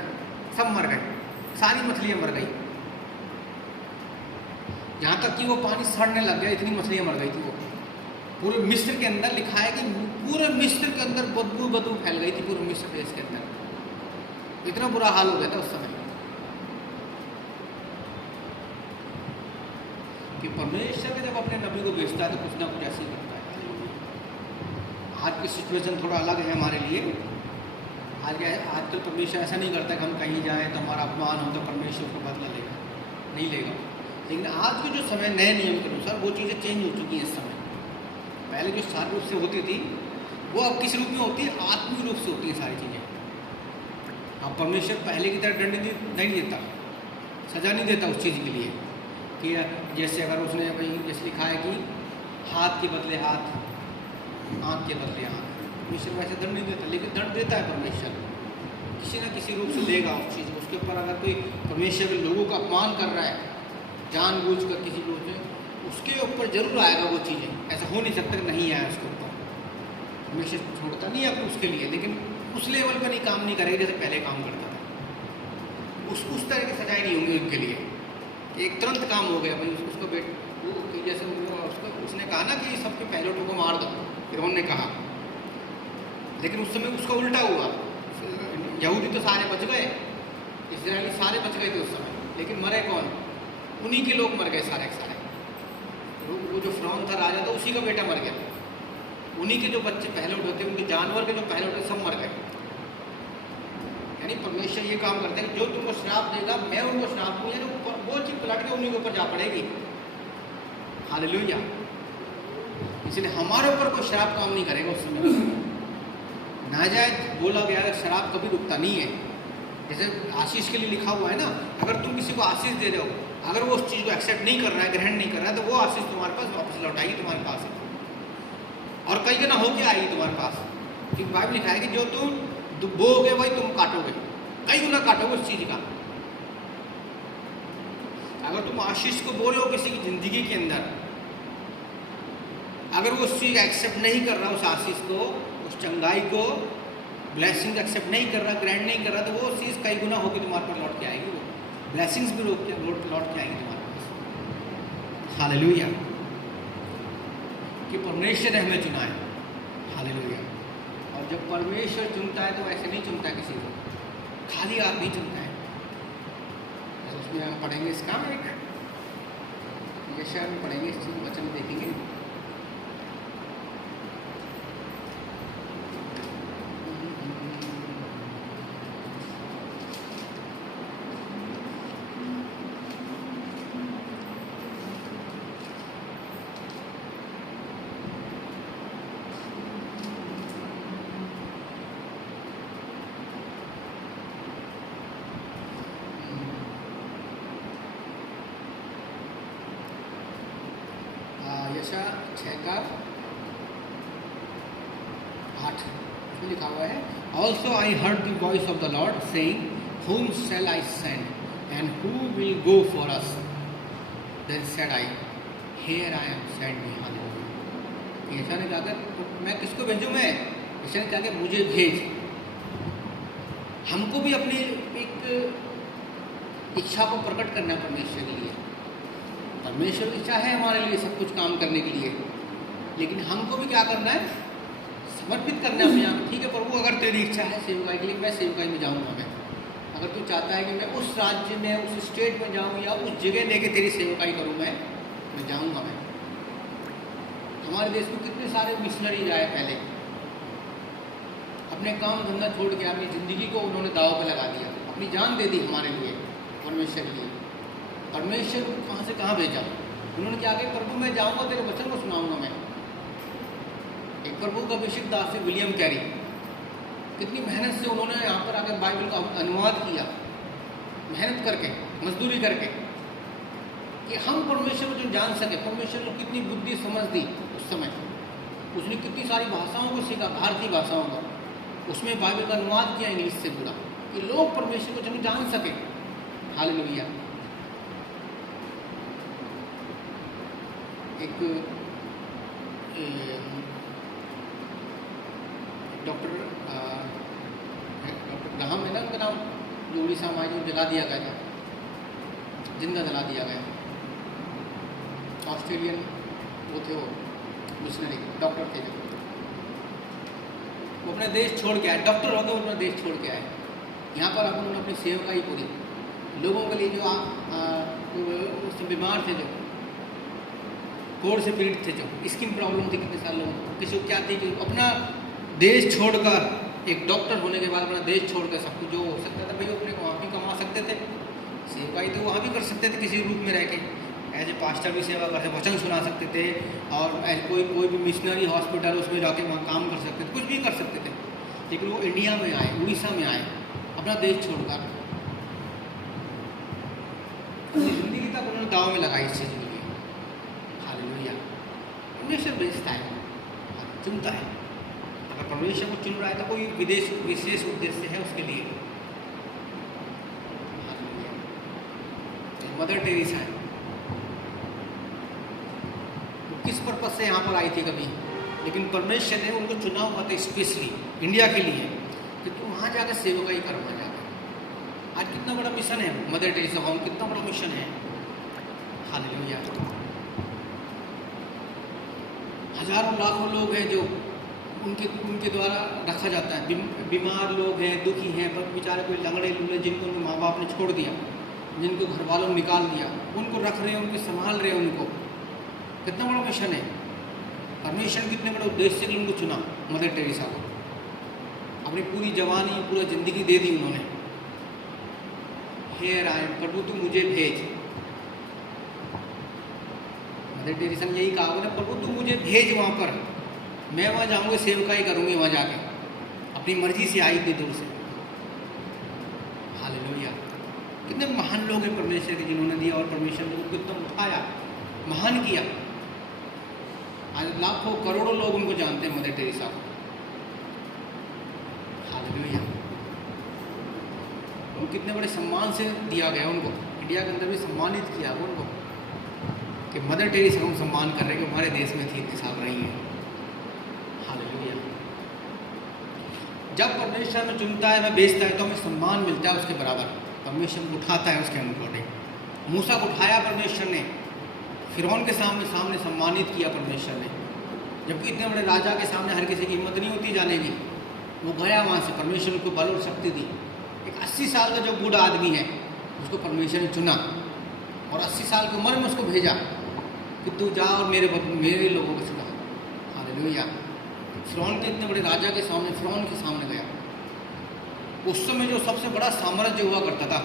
सब मर गए, सारी मछलियाँ मर गई। यहाँ तक कि वो पानी सड़ने लग गया, इतनी मछलियाँ मर गई थी वो। पूरे मिस्र के अंदर लिखा है कि पूरे मिस्र के अंदर बदबू फैल गई थी, पूरे मिस्र देश के अंदर इतना बुरा हाल हो गया था उस समय कि परमेश्वर जब अपने नबी को भेजता है तो कुछ ना कुछ ऐसे ही करता है। आज की सिचुएशन थोड़ा अलग है हमारे लिए। आजकल परमेश्वर ऐसा नहीं करता कि हम कहीं जाएं तो हमारा अपमान हो तो परमेश्वर को बदला लेगा, नहीं लेगा। लेकिन आज के जो समय नए नियम के अनुसार वो चीज़ें चेंज हो चुकी हैं इस समय। पहले जो सारे रूप से होती थी वो अब किस रूप में होती है, आत्मिक रूप से होती है सारी चीज़ें। अब परमेश्वर पहले की तरह दंड नहीं देता, सज़ा नहीं देता उस चीज़ के लिए कि जैसे अगर उसने भाई जैसे लिखा है कि हाथ के बदले हाथ, आँख के बदले आँख, परमेश्वर वैसे दंड नहीं देता, लेकिन दंड देता है परमेश्वर, किसी न किसी रूप से लेगा उस चीज़। उसके ऊपर अगर कोई परमेश्वर के लोगों का अपमान कर रहा है जानबूझकर किसी रूप से, उसके ऊपर जरूर आएगा वो चीज़ें। ऐसा हो नहीं सकता कि नहीं आया उसके ऊपर। परमेश्वर छोड़ता नहीं है उसके लिए, लेकिन उस लेवल पर नहीं काम नहीं करेगा जैसे पहले काम करता था। उस तरह की सजाएँ नहीं होंगी उनके लिए। एक तुरंत काम हो गया भाई, उसको जैसे उसने कहा ना कि सबके पहलोटों को मार दो, फिर उन्होंने कहा, लेकिन उस समय उसका उल्टा हुआ। यहूदी तो सारे बच गए, इस्राएली सारे बच गए थे उस समय, लेकिन मरे कौन? उन्हीं के लोग मर गए सारे के सारे। वो जो फ़िरौन था राजा था, उसी का बेटा मर गया। उन्हीं के जो बच्चे पहले उठे, उनके जानवर के जो पहले उठे सब मर गए। यानी परमेश्वर ये काम करते हैं, जो तुमको श्राप देगा मैं उनको श्राप दूँ, यानी वो चीज़ पलट के उन्हीं के ऊपर जा पड़ेगी। हालेलुया। इसलिए हमारे ऊपर कोई श्राप काम नहीं करेगा उस समय। नाजायज बोला गया है, शराब कभी रुकता नहीं है। जैसे आशीष के लिए लिखा हुआ है ना, अगर तुम किसी को आशीष दे रहे हो, अगर वो उस चीज़ को एक्सेप्ट नहीं कर रहा है, ग्रहण नहीं कर रहा है, तो वो आशीष तुम्हारे पास वापस लौटाएगी तुम्हारे पास है, और कई गुना होके आएगी तुम्हारे पास। क्योंकि बाइबल लिखा है कि जो तुम बोओगे वही तुम काटोगे, कई गुना काटोगे उस चीज़ का। अगर तुम आशीष को बोल रहे हो किसी की ज़िंदगी के अंदर, अगर वो उस चीज़ एक्सेप्ट नहीं कर रहा, उस आशीष को, उस चंगाई को, ब्लेसिंग एक्सेप्ट नहीं कर रहा, ग्रैंड नहीं कर रहा, तो वो चीज़ कई गुना होकर तुम्हारे पर लौट के आएगी। वो ब्लेसिंग्स भी लौट के आएंगी तुम्हारे पास। हालेलुया। कि परमेश्वर ने हमें चुना है। हालेलुया। और जब परमेश्वर चुनता है तो ऐसे नहीं चुनता किसी को, खाली हाथ नहीं चुनता है। तो उसमें हम पढ़ेंगे इसका एक यशायाह में पढ़ेंगे, इस चीज़ वचन में देखेंगे। यशायाह 6:8 में लिखा हुआ है, also I heard the voice of the Lord saying, whom shall I send and who will go for us? Then said I, here I am, send me. Hallelujah. यशायाह ने कहा मैं किसको भेजूँ? मैं यशायाह ने कहा कि मुझे भेज। हमको भी अपनी एक इच्छा को प्रकट करना परमेश्वर के लिए। परमेश्वर की इच्छा है हमारे लिए सब कुछ काम करने के लिए, लेकिन हमको भी क्या करना है? समर्पित करना है अपने आप। ठीक है प्रभु, अगर तेरी इच्छा है सेवकाई के लिए, मैं सेवकाई में जाऊँगा। मैं अगर तू चाहता है कि मैं उस राज्य में, उस स्टेट में जाऊँ या उस जगह लेके तेरी सेवकाई करूँ, मैं जाऊँगा। मैं हमारे देश में कितने सारे मिशनरी आए पहले, अपने काम धंधा छोड़ के अपनी ज़िंदगी को उन्होंने दाव पे लगा दिया, अपनी जान दे दी हमारे लिए, परमेश्वर के लिए। परमेश्वर को कहाँ से कहाँ भेजा? उन्होंने क्या कहा? प्रभु मैं जाऊँगा, तेरे वचन को सुनाऊँगा मैं। एक प्रभु का अभिषेक दास थे विलियम कैरी, कितनी मेहनत से उन्होंने यहाँ पर आकर बाइबल का अनुवाद किया, मेहनत करके, मजदूरी करके, कि हम परमेश्वर को जो जान सके। परमेश्वर को कितनी बुद्धि समझ दी उस समय, उसने कितनी सारी भाषाओं को सीखा, भारतीय भाषाओं को, उसमें बाइबल का अनुवाद किया इंग्लिश से पूरा, कि लोग परमेश्वर को जो जान सके। हालेलुया। एक डॉक्टर ग्राहम है ना उनका नाम, जो उड़ीसा में जला दिया गया था, जिंदा जला दिया गया। ऑस्ट्रेलियन वो थे, वो मिशनरी डॉक्टर थे जो, वो अपने देश छोड़ के आए, डॉक्टर होकर अपना देश छोड़ के आए। यहाँ पर अपन उन्होंने अपनी सेवा ही पूरी लोगों के लिए, जो उससे बीमार थे, जो कोढ़ से पीड़ित थे, जो स्किन प्रॉब्लम थी कितने साल लोगों को, किसी को क्या थी, कि अपना देश छोड़कर, एक डॉक्टर होने के बाद अपना देश छोड़कर सब कुछ जो हो सकता था भाई अपने को वहाँ भी कमा सकते थे, सेवाई तो वहाँ भी कर सकते थे किसी रूप में रह के, एज ए पास्टर भी सेवा कर सकते, वचन सुना सकते थे, और कोई भी मिशनरी हॉस्पिटल उसमें जाके वहाँ काम कर सकते थे, कुछ भी कर सकते थे। लेकिन वो इंडिया में आए, उड़ीसा में आए, अपना देश छोड़कर अपनी ज़िंदगी तक उन्होंने दाव में लगाई इस चीज़ के लिए। हालेलुया। परमेश्वर भेजता है, चुनता है। अगर परमेश्वर को चुन रहा है तो कोई विशेष उद्देश्य है उसके लिए। मदर टेरेसा है, वो किस पर्पज से यहाँ पर आई थी कभी, लेकिन परमेश्वर ने उनको चुना हुआ था स्पेशली इंडिया के लिए कि तू वहाँ जाकर सेवकाई कर, वहाँ जाकर। आज कितना बड़ा मिशन है मदर टेरेसा होम, कितना बड़ा मिशन है। हालेलुया। हजारों लाखों लोग हैं जो उनके द्वारा रखा जाता है, बीमार लोग हैं, दुखी हैं, बेचारे कोई लंगड़े लूले जिनको उनके माँ बाप ने छोड़ दिया, जिनको घर वालों ने निकाल दिया, उनको रख रहे हैं, उनको संभाल रहे हैं। उनको कितना बड़ा मिशन है। परमेश्वर कितने बड़े उद्देश्य से उनको चुना मदर टेरेसा को, अपनी पूरी जवानी पूरा ज़िंदगी दे दी उन्होंने। हियर आई एम, प्रभु तू मुझे भेज। मदर टेरेसा ने यही कहा ना, प्रभु तू मुझे भेज वहाँ पर, मैं वहाँ जाऊँगी, सेवकाई करूँगी वहाँ जाके, अपनी मर्जी से आई इतनी दूर से। हालेलुया। कितने महान लोग हैं परमेश्वर के जिन्होंने दिया, और परमेश्वर ने उनको एकदम उठाया, महान किया। आज लाखों करोड़ों लोग उनको जानते हैं, मदर टेरेसा को। हालेलुया। उनको कितने बड़े सम्मान से दिया गया, उनको इंडिया के अंदर भी सम्मानित किया उनको, कि मदर टेरेसा को सम्मान कर रहे हैं कि हमारे देश में थी, इतने साल रही हैं। हालेलुया। जब परमेश्वर में चुनता है, में भेजता है, तो हमें सम्मान मिलता है उसके बराबर। परमेश्वर को उठाता है उसके अकॉर्डिंग। मूसा को उठाया परमेश्वर ने, फिरौन के सामने सम्मानित किया परमेश्वर ने, जबकि इतने बड़े राजा के सामने हर किसी की हिम्मत नहीं होती जाने की। वो गया वहाँ से, परमेश्वर को बल और शक्ति दी। एक 80 साल का जो बूढ़ा आदमी है, उसको परमेश्वर ने चुना, और 80 साल की उम्र में उसको भेजा कि तू जा और मेरे लोगों को चुना। हालेलुया। फिरौन के इतने बड़े राजा के सामने, फिरौन के सामने गया। उस समय जो सबसे बड़ा साम्राज्य हुआ करता था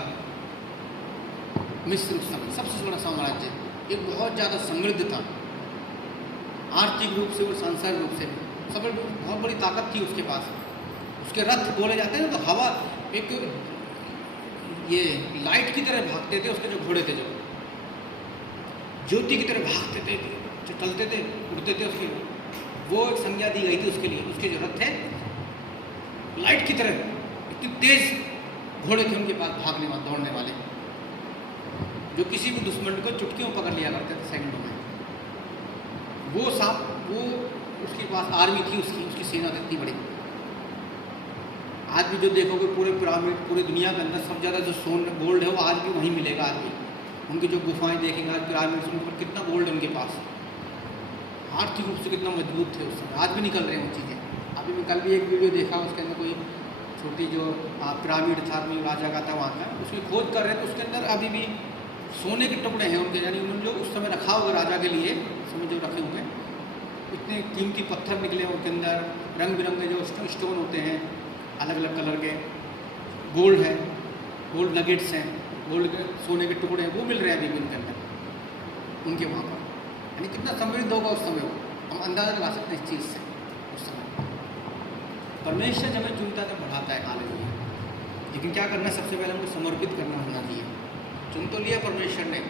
मिस्र, उस समय सबसे बड़ा साम्राज्य, एक बहुत ज़्यादा समृद्ध था, आर्थिक रूप से और सांसारिक रूप से सब, बहुत बड़ी ताकत थी उसके पास। उसके रथ बोले जाते हैं ना, तो हवा एक ये लाइट की तरह भागते थे उसके जो घोड़े थे, जो ज्योति की तरह भागते थे, जो चलते थे, उड़ते थे उसके, वो एक संज्ञा दी गई थी उसके लिए। उसके जो रथ थे लाइट की तरह, इतने तेज घोड़े थे उनके पास, भागने वाले, दौड़ने वाले, जो किसी भी दुश्मन को चुटकियों पकड़ लिया करते थे सेकंडों में। वो उसके पास आर्मी थी, उसकी सेना थी इतनी बड़ी। आज भी जो देखोगे पूरे पिरामिड, पूरे दुनिया के अंदर सबसे ज़्यादा जो सोना गोल्ड है वो आज भी वहीं मिलेगा। आज भी उनकी जो गुफाएं देखेंगे, आज पिरामिड के ऊपर कितना गोल्ड है उनके पास, आर्थिक रूप से कितना मजबूत थे उस समय, आज भी निकल रहे हैं वो चीज़ें। अभी मैं कल भी एक वीडियो देखा, उसके अंदर कोई छोटी जो पिरामिड था आर्मी राजा का था वहाँ का, उसकी खोज कर रहे थे, उसके अंदर अभी भी सोने के टुकड़े हैं उनके, यानी उन्होंने जो उस समय रखा होगा राजा के लिए, उस समय जो रखे हुए इतने कीमती पत्थर निकले उनके अंदर, रंग बिरंगे जो स्टोन होते हैं अलग अलग कलर के, गोल्ड है, गोल्ड नगेट्स हैं, गोल्ड के सोने के टुकड़े हैं, वो मिल रहे हैं अभी भी उनके अंदर, उनके वहाँ पर। यानी कितना समृद्ध होगा उस समय, वो हम अंदाज़ा लगा सकते हैं इस चीज़ से। उस समय परमेश्वर जब हमें चुनता है तो बढ़ाता है। हालेलुया। लेकिन क्या करना, सबसे पहले हमको समर्पित करना होना चाहिए। चुन तो लिया परमेश्वर ने,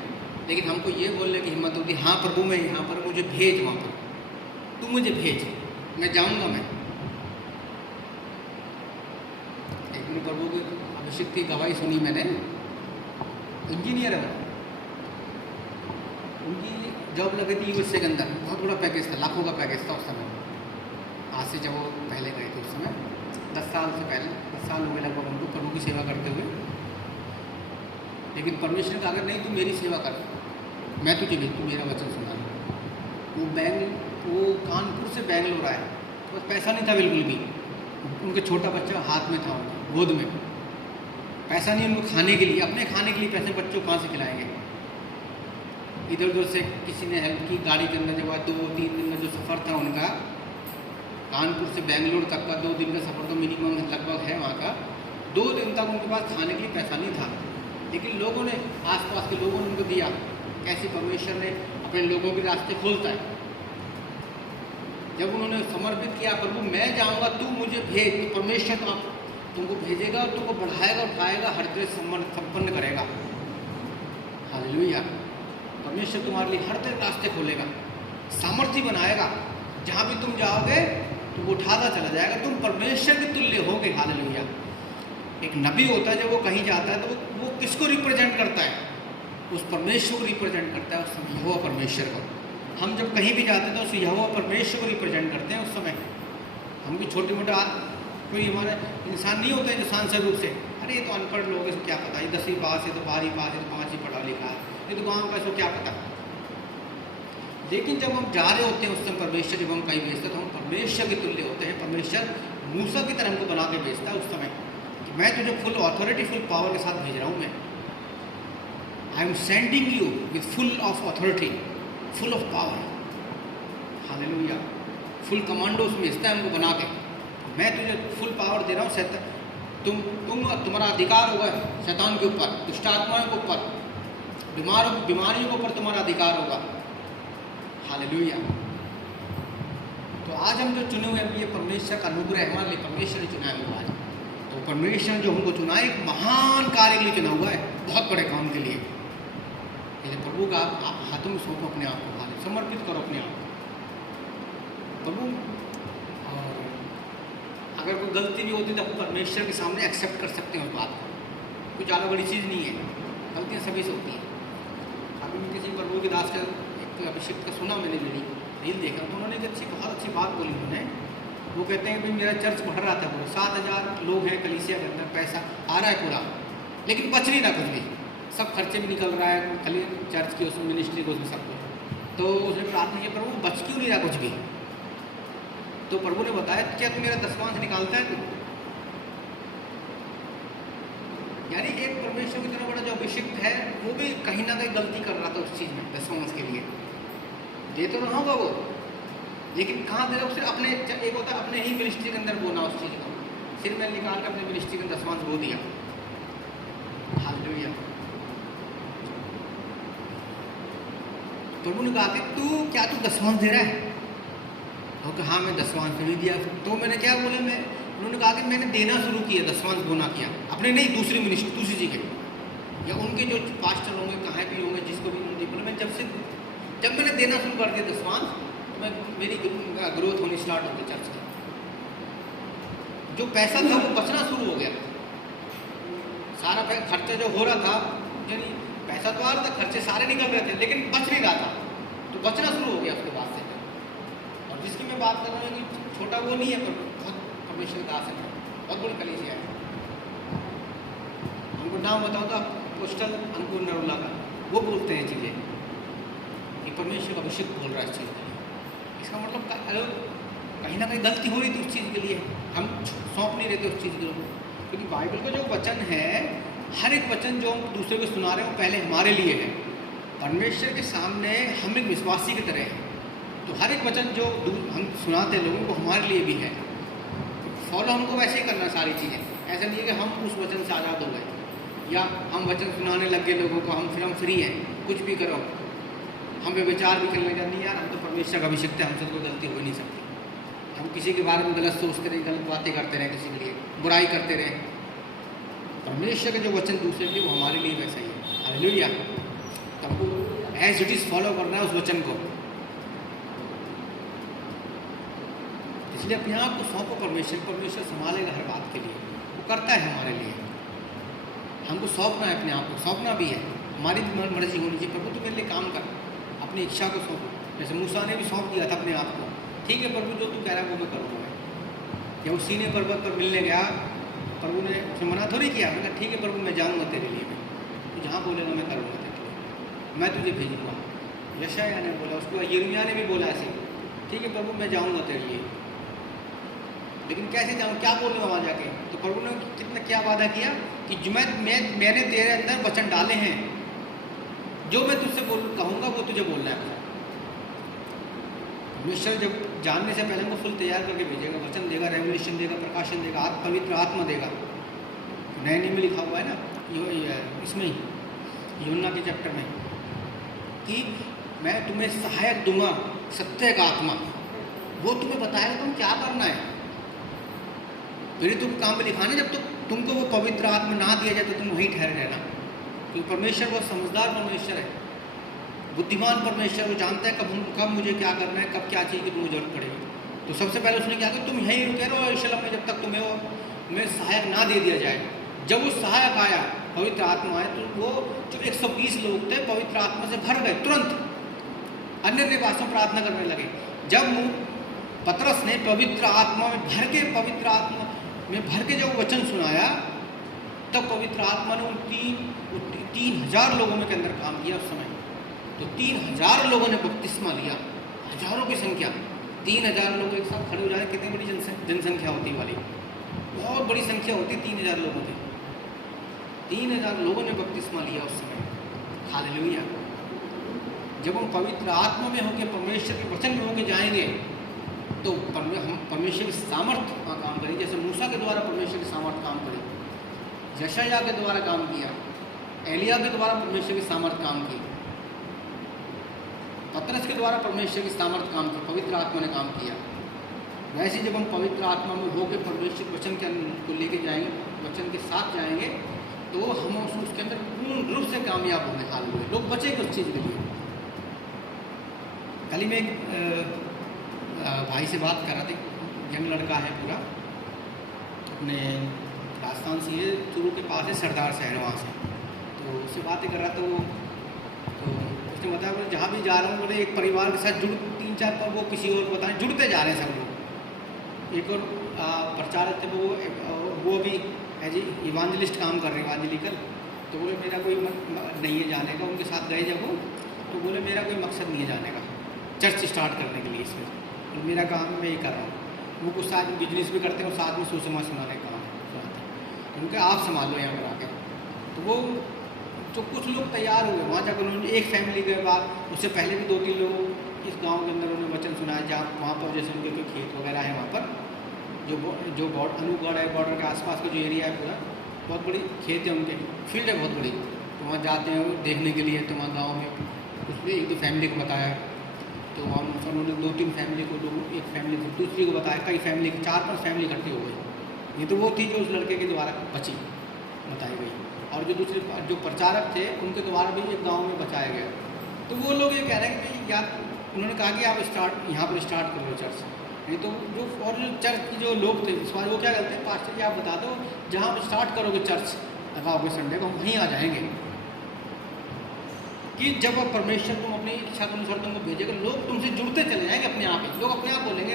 लेकिन हमको ये बोलने की हिम्मत होती है, हाँ प्रभु मैं यहाँ पर, मुझे भेज वहाँ पर, तू मुझे भेज, मैं जाऊँगा। मैं एक दिन प्रभु की अभिषेक की गवाही सुनी मैंने, इंजीनियर है, उनकी जॉब लगी थी यूएसए के अंदर, बहुत बड़ा पैकेज था, लाखों का पैकेज था उस समय। आज से जब वो पहले गए थे उस समय, 10 साल से पहले, 10 साल हो गए लगभग उनको प्रभु की सेवा करते हुए। लेकिन परमेश्वर ने कहा अगर नहीं तू मेरी सेवा कर, मैं तुझे भेज, तू मेरा वचन सुना। वो कानपुर से बेंगलोर आए, तो पैसा नहीं था बिल्कुल भी। उनके छोटा बच्चा हाथ में था, उनके गोद में पैसा नहीं उनको खाने के लिए, अपने खाने के लिए पैसे बच्चों कहाँ से खिलाएंगे। इधर उधर से किसी ने हेल्प की, गाड़ी के अंदर जब 2-3 दिन का जो सफ़र था उनका, कानपुर से बेंगलोर तक का 2 दिन का सफ़र तो मिनिमम लगभग है वहाँ का। 2 दिन तक उनके पास खाने के लिए पैसा नहीं था, लेकिन लोगों ने, आसपास के लोगों ने उनको दिया। कैसे परमेश्वर ने अपने लोगों के रास्ते खोलता है। जब उन्होंने समर्पित किया, प्रभु मैं जाऊँगा, तू मुझे भेज, तो परमेश्वर तुमको भेजेगा और तुमको बढ़ाएगा, उठाएगा, हर तरह संपन्न करेगा। हालेलुया। परमेश्वर तुम्हारे लिए हर तरह रास्ते खोलेगा, सामर्थ्य बनाएगा। जहाँ भी तुम जाओगे तुमको उठाता चला जाएगा, तुम परमेश्वर के तुल्य होगे। हालेलुया। एक नबी होता है, जब वो कहीं जाता है तो वो किसको रिप्रेजेंट करता है? उस परमेश्वर को रिप्रेजेंट करता है, उस यहोवा परमेश्वर को। हम जब कहीं भी जाते हैं तो उस यहोवा परमेश्वर को रिप्रेजेंट करते हैं। उस समय हम भी छोटे मोटे कोई हमारे इंसान नहीं होते हैं सांसद रूप से, अरे ये तो अनपढ़ लोग हैं, इसको क्या पता, ये 10वीं पास है तो 12वीं पास है तो 5वीं पढ़ा लिखा है, ये तो गाँव का, इसको क्या पता। लेकिन जब हम जा रहे होते हैं उस समय परमेश्वर जब हम कहीं भेजते तो हम परमेश्वर के तुल्य होते हैं। परमेश्वर मूसा की तरह हमको बना के भेजता है उस समय कि मैं तुझे फुल अथॉरिटी, फुल पावर के साथ भेज रहा हूँ। मैं I am sending you with full of authority, full of power. Hallelujah. Full commando उसमें भेजता है हमको बना के। मैं तुझे फुल पावर दे रहा हूँ। तुम्हारा अधिकार होगा शैतान के ऊपर, दुष्ट आत्माओं के ऊपर, बीमारियों के ऊपर तुम्हारा अधिकार होगा। हालेलुया। तो आज हम जो चुने हुए हैं, ये परमेश्वर का अनुग्रह है हमारे लिए। परमेश्वर ने चुना है आज, तो परमेश्वर जो हमको चुना है एक महान कार्य के लिए चुना हुआ है, बहुत बड़े काम के लिए। इसलिए प्रभु का हाथों में सौंपो अपने आप को, समर्पित करो अपने आप को प्रभु। और अगर कोई गलती भी होती है तो हम परमेश्वर के सामने एक्सेप्ट कर सकते हैं उस बात को, कुछ ज़्यादा बड़ी चीज़ नहीं है, गलतियाँ सभी से होती हैं। अभी मैं किसी प्रभु के दास का एक अभिषेक का सुना, मैंने रील देखा, तो उन्होंने एक बहुत अच्छी बात बोली उन्होंने। वो कहते हैं कि मेरा चर्च बढ़ रहा था, पूरा 7000 लोग हैं कलीसिया के अंदर, पैसा आ रहा है पूरा, लेकिन बच नहीं रहा कुछ भी, सब खर्चे भी निकल रहा है खाली चर्च की, उसमें मिनिस्ट्री को, उसमें सब कुछ। तो उसने प्रार्थना की, प्रभु बच क्यों नहीं रहा कुछ भी? तो प्रभु ने बताया, क्या तू मेरा दसवांश निकालता है तू? यानी एक परमेश्वर की तरह बड़ा जो अभिषिक्त है वो भी कहीं ना कहीं गलती कर रहा था उस चीज़ में, दसवांश के लिए दे तो रहा होगा वो, लेकिन कहाँ दे रहा? सिर्फ अपने, एक होता है अपने ही मिनिस्ट्री के अंदर बोना उस चीज़ को, सिर्फ मैं निकाल कर अपने मिनिस्ट्री के दसवांश बो दिया। हालेलुया। प्रभु ने कहा कि तू क्या तू दसवांश दे रहा है? और कहा हाँ मैं दसवांश नहीं दिया। तो मैंने क्या बोले, उन्होंने कहा कि मैंने देना शुरू किया, दसवांश बोना किया, अपने नहीं दूसरी मिनिस्ट्री, दूसरी जगह, या उनके जो पास्टर होंगे, कहाँ भी होंगे, जिसको भी उन्होंने बोले, मैं जब मैंने देना शुरू कर दिया दसवांश, तो मैं मेरी ग्रोथ होनी स्टार्ट हो गई चर्च की। जो पैसा था वो बचना शुरू हो गया, सारा खर्चा जो हो रहा था, यानी पैसा तो आ रहा था, खर्चे सारे निकल रहे थे, लेकिन बच नहीं रहा था, तो बचना शुरू हो गया उसके बाद से। और जिसकी मैं बात कर रहा हूँ कि छोटा वो नहीं है, पर बहुत परमेश्वर दास है, बहुत बड़ी कलीसिया है। हमको नाम बताओ तो पोस्टल अंकुर नरोला का, वो बोलते हैं चीज़ें कि परमेश्वर का अभिषेक बोल रहा है इस चीज़ के लिए। इसका मतलब कहीं ना कहीं गलती हो रही थी उस चीज़ के लिए, हम सौंप नहीं रहते उस चीज़ के लिए। क्योंकि बाइबल का जो वचन है, हर एक वचन जो हम दूसरे को सुना रहे हो पहले हमारे लिए है। परमेश्वर के सामने हम एक विश्वासी की तरह हैं, तो हर एक वचन जो हम सुनाते हैं लोगों को हमारे लिए भी है। फॉलो हमको वैसे ही करना सारी चीज़ें, ऐसा नहीं है कि हम उस वचन से आज़ाद हो गए या हम वचन सुनाने लग गए लोगों को, हम फ्री हैं, कुछ भी करो, हमें विचार भी करने का नहीं। यार हम तो परमेश्वर का अभिषेक है, हमसे कोई गलती हो ही नहीं सकती। हम किसी के बारे में गलत सोचते रहे, गलत बातें करते रहे, किसी के लिए बुराई करते रहे। परमेश्वर के जो वचन दूसरे के लिए वो हमारे लिए वैसा ही है। हालेलुया। तो हमको एज इट इज़ फॉलो करना है उस वचन को, इसलिए अपने आप को सौंपो परमेश्वर संभालेगा हर बात के लिए, वो करता है हमारे लिए। हमको सौंपना है, अपने आप को सौंपना भी है, हमारी भी मर्जी होनी चाहिए। प्रभु तू मेरे लिए काम कर, अपनी इच्छा को सौंपो। जैसे मूसा ने भी सौंप दिया था अपने आप को, ठीक है प्रभु जो तू कह रहा है वो मैं करूँगा। जब वो सीने पर्वत पर मिलने गया, प्रभु ने उसने मना थोड़ी किया, मैंने ठीक है प्रभु मैं जाऊँगा तेरे लिए, मैं तू जहाँ बोलेगा मैं करूँगा तेरे लिए, मैं तुझे भेजूँगा। यशायाह ने बोला, उसको यिर्मयाह ने भी बोला ऐसे, ठीक है प्रभु मैं जाऊँगा तेरे लिए, लेकिन कैसे जाऊँ, क्या बोलूँगा वहाँ जाके। तो प्रभु ने कितना क्या वादा किया कि जो मैंने तेरे अंदर वचन डाले हैं, जो मैं तुझसे कहूँगा वो तुझे बोलना है। परमेश्वर जब जानने से पहले हमको फुल तैयार करके भेजेगा, वचन देगा, रेवलेशन देगा, प्रकाशन देगा, पवित्र आत्मा देगा। नए नियम में लिखा हुआ है ना इसमें यूहन्ना के चैप्टर में कि मैं तुम्हें सहायक दूंगा, सत्य का आत्मा, वो तुम्हें बताएगा तुम क्या करना है। फिर तुम काम में लिखाने, जब तक तुमको वो पवित्र आत्मा ना दिया जाए तो तुम वहीं ठहरे रहना, क्योंकि परमेश्वर वो समझदार परमेश्वर है, बुद्धिमान परमेश्वर, वो जानता है कब मुझे क्या करना है, कब क्या चीज़ की तुम्हें जरूरत पड़ेगी। तो सबसे पहले उसने क्या किया, तुम यहीं रुके रहो यरूशलेम में जब तक तुम्हें सहायक ना दे दिया जाए। जब वो सहायक आया, पवित्र आत्मा आया, तो वो जो 120 लोग थे पवित्र आत्मा से भर गए, तुरंत अन्य भाषाओं प्रार्थना करने लगे। जब पतरस ने पवित्र आत्मा में भर के जब वचन सुनाया, तब पवित्र आत्मा ने उन 3,000 लोगों में के अंदर काम किया उस समय। तो 3,000 लोगों ने बपतिस्मा लिया, हजारों की संख्या, 3,000 लोग एक साथ खड़े हो जाए, कितनी बड़ी जनसंख्या होती वाली, बहुत बड़ी संख्या होती, 3,000 लोगों की। 3,000 लोगों ने बपतिस्मा लिया उस समय। हालेलुया। जब हम पवित्र आत्मा में होकर परमेश्वर के वचन में होकर जाएंगे तो हम परमेश्वर की सामर्थ का काम करें, जैसे मूसा के द्वारा परमेश्वर की सामर्थ काम करी, यशायाह के द्वारा काम किया, एलिय्याह के द्वारा परमेश्वर की सामर्थ काम की, पतरस के द्वारा परमेश्वर की सामर्थ काम की, पवित्र आत्मा ने काम किया। वैसे जब हम पवित्र आत्मा में होकर परमेश्वर वचन को लेके जाएंगे, वचन के साथ जाएंगे, तो हम उसके अंदर पूर्ण रूप से कामयाब होने हाल हुए, लोग बचेंगे उस चीज़ के लिए। कल ही मैं एक भाई से बात कर रहा था, यंग लड़का है पूरा, अपने राजस्थान से, ये चूरू के पास है, सरदार शहर वहाँ से। तो उससे बातें कर रहा था वो, तो उसने बताया जहाँ भी जा रहा हूँ, बोले एक परिवार के साथ 3-4 पर वो किसी और बताएं जुड़ते जा रहे हैं सब लोग। एक और प्रचारक थे, वो भी है जी इवांजलिस्ट काम कर रहे हैं, इवांजलिकल। तो बोले मेरा कोई नहीं है जाने का, उनके साथ गए जब वो, तो बोले मेरा कोई मकसद नहीं है जाने का चर्च स्टार्ट करने के लिए, इसमें तो मेरा काम मैं ये कर रहा हूँ। वो कुछ साथ में बिजनेस भी करते हैं और साथ में सुसमाज सुनाने का काम है, उनके आप संभाल लो यहाँ पर आके। तो वो जो कुछ लोग तैयार हुए वहाँ जाकर, उन्होंने एक फैमिली के बाद, उससे पहले भी 2-3 लोग इस गांव के अंदर उन्होंने वचन सुनाया, जहाँ वहाँ पर जैसे उनके कोई खेत वगैरह है, वहाँ पर जो अनूपगढ़ है, बॉर्डर के आसपास का जो एरिया है पूरा, बहुत बड़ी खेत है उनके, फील्ड है बहुत बड़ी। तो वहाँ जाते हैं देखने के लिए। तो वहाँ गाँव में उसने 1-2 फैमिली को बताया, तो वहाँ उन्होंने 2-3 फैमिली को, एक फैमिली दूसरी को बताया, कई फैमिली, 4-5 फैमिली इकट्ठी हो गई। ये तो वो थी जो उस लड़के के द्वारा बची, बताई गई। और जो दूसरे जो प्रचारक थे उनके द्वारा भी एक गांव में बचाया गया। तो वो लोग ये कह रहे हैं कि यार, उन्होंने कहा कि आप यहाँ पर स्टार्ट कर लो चर्च। नहीं तो जो चर्च के जो लोग थे इस बार, वो क्या करते हैं, पास्टर जी आप बता दो जहाँ आप स्टार्ट करोगे चर्च लगाओगे संडे को, हम वहीं आ जाएंगे। कि जब परमेश्वर तुम अपनी इच्छा के अनुसार तुमको भेजेगा, लोग तुमसे जुड़ते चले जाएंगे अपने आप ही। लोग अपने आप बोलेंगे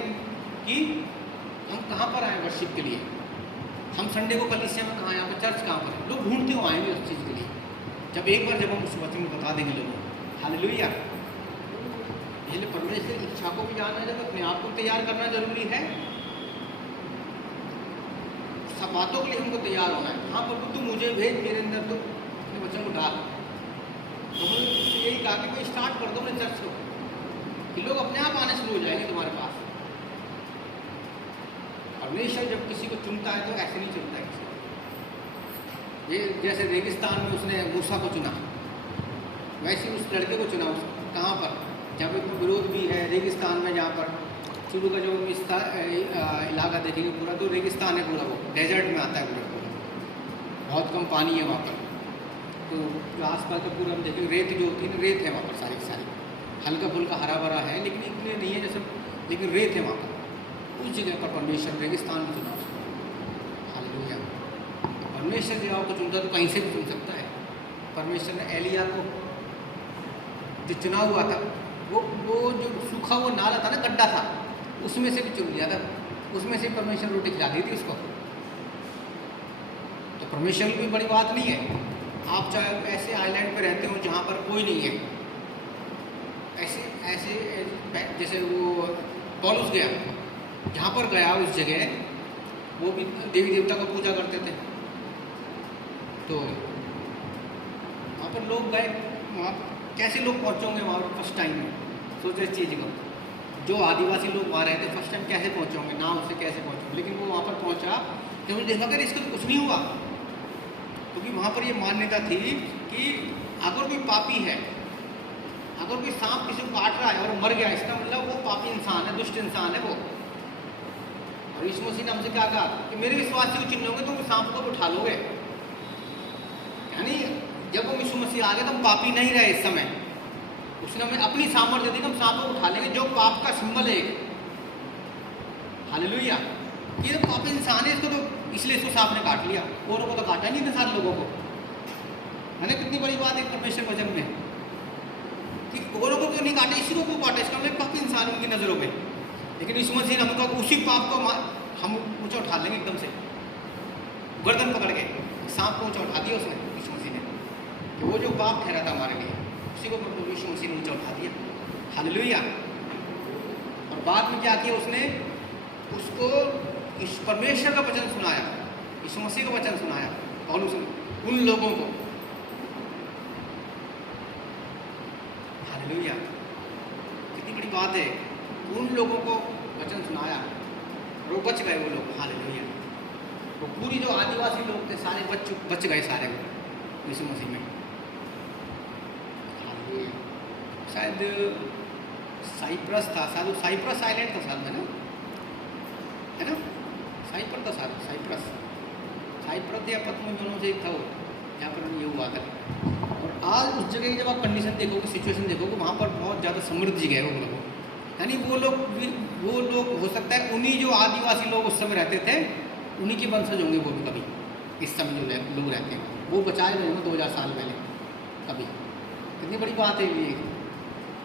कि हम कहाँ पर आए वर्शिप के लिए, हम संडे को कलीसिया में कहाँ, यहाँ पर चर्च कहाँ पर है। लोग ढूंढते हुए आएंगे उस चीज़ के लिए, जब हम उस वचन को बता देंगे लोगों को। हालेलुया। इसलिए परमेश्वर की इच्छा को भी जानना जब अपने आप को तैयार करना जरूरी है, सब बातों के लिए हमको तैयार होना है। हाँ प्रभु तू मुझे भेज, मेरे अंदर तो अपने वचन को डाल। तो यही कहा कि कोई स्टार्ट कर दो अपने चर्च को, कि लोग अपने आप आने शुरू हो जाएंगे तुम्हारे पास। परमेश्वर जब किसी को चुनता है तो ऐसे नहीं चुनता है किसी को। ये जैसे रेगिस्तान में उसने मूसा को चुना, वैसे उस लड़के को चुना। कहाँ पर, जहाँ पर विरोध भी है, रेगिस्तान में, जहाँ पर शुरू का जो इलाका देखेंगे पूरा तो रेगिस्तान है, पूरा वो डेजर्ट में आता है पूरा, बहुत कम पानी है वहाँ पर। तो जो आसपास का पूरा हम देखेंगे रेत जो होती है ना, रेत है वहाँ पर सारी की सारी, हल्का फुल्का हरा भरा है लेकिन इतने नहीं है जैसे, लेकिन रेत है वहाँ पर। उस जगह पर परमेश्वर रेगिस्तान में चुना उसको। हालेलुया। परमेश्वर जगह को चुनता तो कहीं से भी चुन सकता है। परमेश्वर ने एलिय्याह को जो चुना हुआ था, वो जो सूखा वो नाला था ना, गड्ढा था, उसमें से भी चुन लिया था, उसमें से परमेश्वर रोटी खिला दी थी उसको। तो परमेश्वर की कोई बड़ी बात नहीं है। आप चाहे ऐसे आइलैंड पे रहते हो जहाँ पर कोई नहीं है, ऐसे ऐसे जैसे वो पौलुस गया, जहाँ पर गया उस जगह वो भी देवी देवता को पूजा करते थे। तो वहाँ पर लोग गए, वहाँ कैसे लोग पहुँचोगे वहाँ पर फर्स्ट टाइम में? सोचो इस चीज़ को, जो आदिवासी लोग वहाँ रहते फर्स्ट टाइम कैसे पहुँचोगे, नाव से कैसे पहुँचोगे? लेकिन वो वहाँ पर पहुँचा तो उन्होंने देखा कि इसको कुछ नहीं हुआ, क्योंकि वहाँ पर ये मान्यता थी कि अगर कोई पापी है, अगर कोई सांप किसी को काट रहा है और मर गया, इसका मतलब वो पापी इंसान है, दुष्ट इंसान है वो। और यीशु मसीह ने हमसे क्या कहा कि मेरे विश्वास को चिन्ह लोगे तो सांप को उठा लोगे। यानी जब हम यीशु मसीह आ गए तो हम पापी नहीं रहे इस समय, उसने हमें अपनी सामर्थ्य दी कि हम सांप को उठा लेंगे, जो पाप का सिंबल है। हालेलुया। ये तो पापी इंसान है, इसको तो इसलिए इसको सांप ने काट लिया, औरों को तो काटा नहीं था, सारे लोगों को, है ना? कितनी बड़ी बात है परमेश्वर वचन में कि औरों को क्यों नहीं काटे, इसी को क्यों काटा? इसका मतलब पापी इंसान उनकी नज़रों में। लेकिन यीशु मसीह ने हमको उसी पाप को हम ऊँचा उठा लेंगे, एकदम से गर्दन पकड़ के सांप को ऊँचा उठा दिया उसने, यीशु मसीह ने, कि वो जो पाप ठहरा था हमारे लिए उसी को यीशु मसीह ने ऊँचा उठा दिया। हालेलुया। और बाद में क्या किया उसने? उसको इस परमेश्वर का वचन सुनाया, यीशु मसीह का वचन सुनाया और उन लोगों को। हालेलुया। कितनी बड़ी बात है, उन लोगों को वचन सुनाया और वो बच गए वो लोग। हालेलुया। वो पूरी जो आदिवासी लोग थे सारे बच गए सारे यीशु मसीह में। हालेलुया। शायद साइप्रस था, शायद वो साइप्रस आइलैंड था शायद, है ना? साइप्रस था शायद, साइप्रस या पद्म दोनों से एक था वो, जहाँ पर ये हुआ था। और आज उस जगह की जब आप कंडीशन देखोगे, सिचुएशन देखोगे, वहाँ पर बहुत ज़्यादा समृद्धि है वो लोग। यानी वो लोग हो सकता है उन्हीं जो आदिवासी लोग उस समय रहते थे, उन्हीं के वंशज होंगे वो भी कभी। इस समय जो लोग रहते हैं वो बचाए गए होंगे 2000 साल पहले कभी। कितनी बड़ी बात है ये,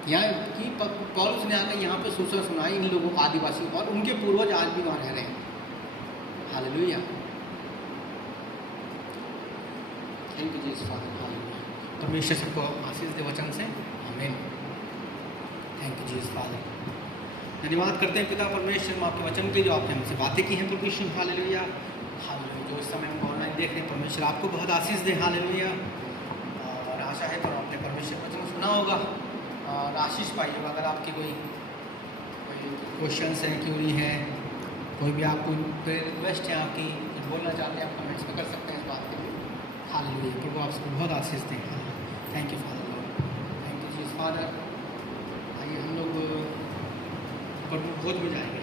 यहाँ कि पौलुस ने आकर यहाँ पे सूचना सुनाई इन लोगों को, आदिवासी, और उनके पूर्वज आज भी वहाँ रह रहे हैं। Hallelujah. Thank you Jesus Father. Hallelujah. परमेश्वर सबको आशीष दे वचन से। आमीन। Thank you Jesus father. धन्यवाद करते हैं पिता परमेश्वर, हम आपके वचन के जो आपने हमसे बातें की हैं परमेश्वर। हालेलुया। हालेलुया। जो इस समय हम ऑनलाइन देख रहे हैं परमेश्वर आपको बहुत आशीष दे। हालेलुया। और आशा है तो आपने परमेश्वर वचन सुना होगा और आशीष पाई होगा। अगर आपकी कोई क्वेश्चन है, क्यूरी है, कोई भी आपको रिक्वेस्ट है, आपकी कुछ बोलना चाहते हैं, आप कमेंट्स में कर सकते हैं इस बात के लिए। हालेलुया। प्रभु आपको बहुत आशीष दें। Thank you Father Lord. Thank you Jesus father. आइए हम लोग प्रभु भोज में जाएंगे।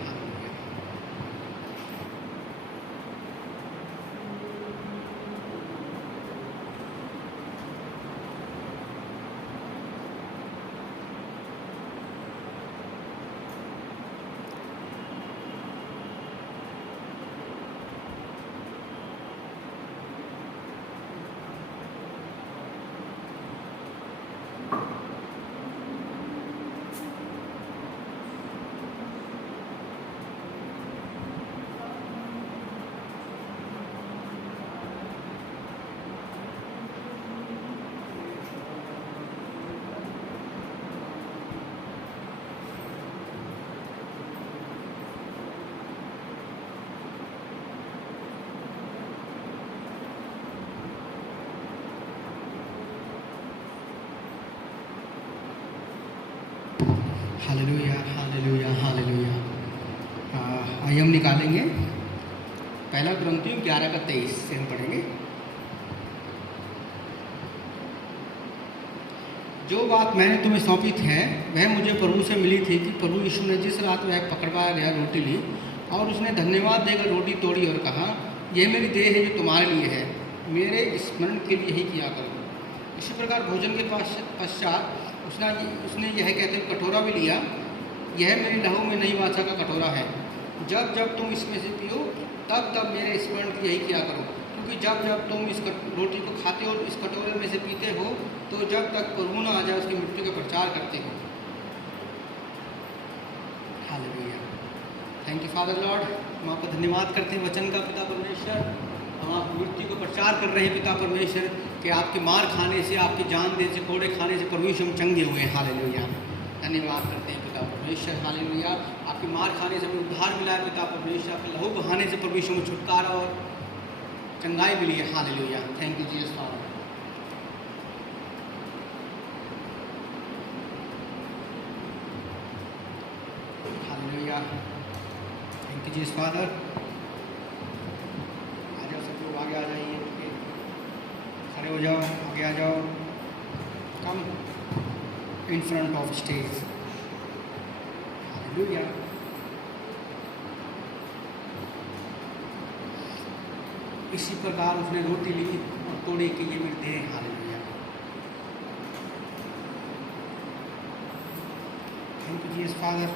हालेलुया। हालेलुया। हालेलुया। आइए हम निकालेंगे पहला कुरिन्थियों 11:23 से हम पढ़ेंगे। जो बात मैंने तुम्हें सौंपी है वह मुझे प्रभु से मिली थी कि प्रभु यीशु ने जिस रात वह पकड़वाया गया रोटी ली और उसने धन्यवाद देकर रोटी तोड़ी और कहा, यह मेरी देह है जो तुम्हारे लिए है, मेरे स्मरण के लिए ही किया करो। इसी प्रकार भोजन के पश्चात उसने यह कहते हुए कटोरा भी लिया, यह मेरी लहू में नई वाचा का कटोरा है, जब जब तुम इसमें से पियो तब तब मेरे स्मरण की यही किया करो। क्योंकि जब जब तुम इस रोटी को खाते हो और इस कटोरे में से पीते हो तो जब तक प्रभु न आ जाए उसकी मृत्यु का प्रचार करते हो। Hallelujah. Thank you Father Lord. हम आपको धन्यवाद करते हैं वचन का पिता परमेश्वर। हम आप मृत्यु को प्रचार कर रहे हैं पिता परमेश्वर कि आपके मार खाने से, आपकी जान देने से, कोड़े खाने से परमेश्वर हम चंगे हुए हैं। हालेलुया। धन्यवाद करते हैं पिता परमेश्वर, हालेलुया। आपकी मार खाने से हमें उद्धार मिला है पिता परमेश्वर, आपके लहू बहाने से परमेश्वर में छुटकारा और चंगाई मिली है, hallelujah. Thank you Jesus Father. Hallelujah, thank you Jesus Father. आ जाओ सब लोग, आगे आ जाइए, खड़े हो जाओ, आगे आ जाओ, come in front of stage, hallelujah. इसी प्रकार उसने रोटी ली और तोड़े कि ये मेरी देह, hallelujah. Thank you Jesus father.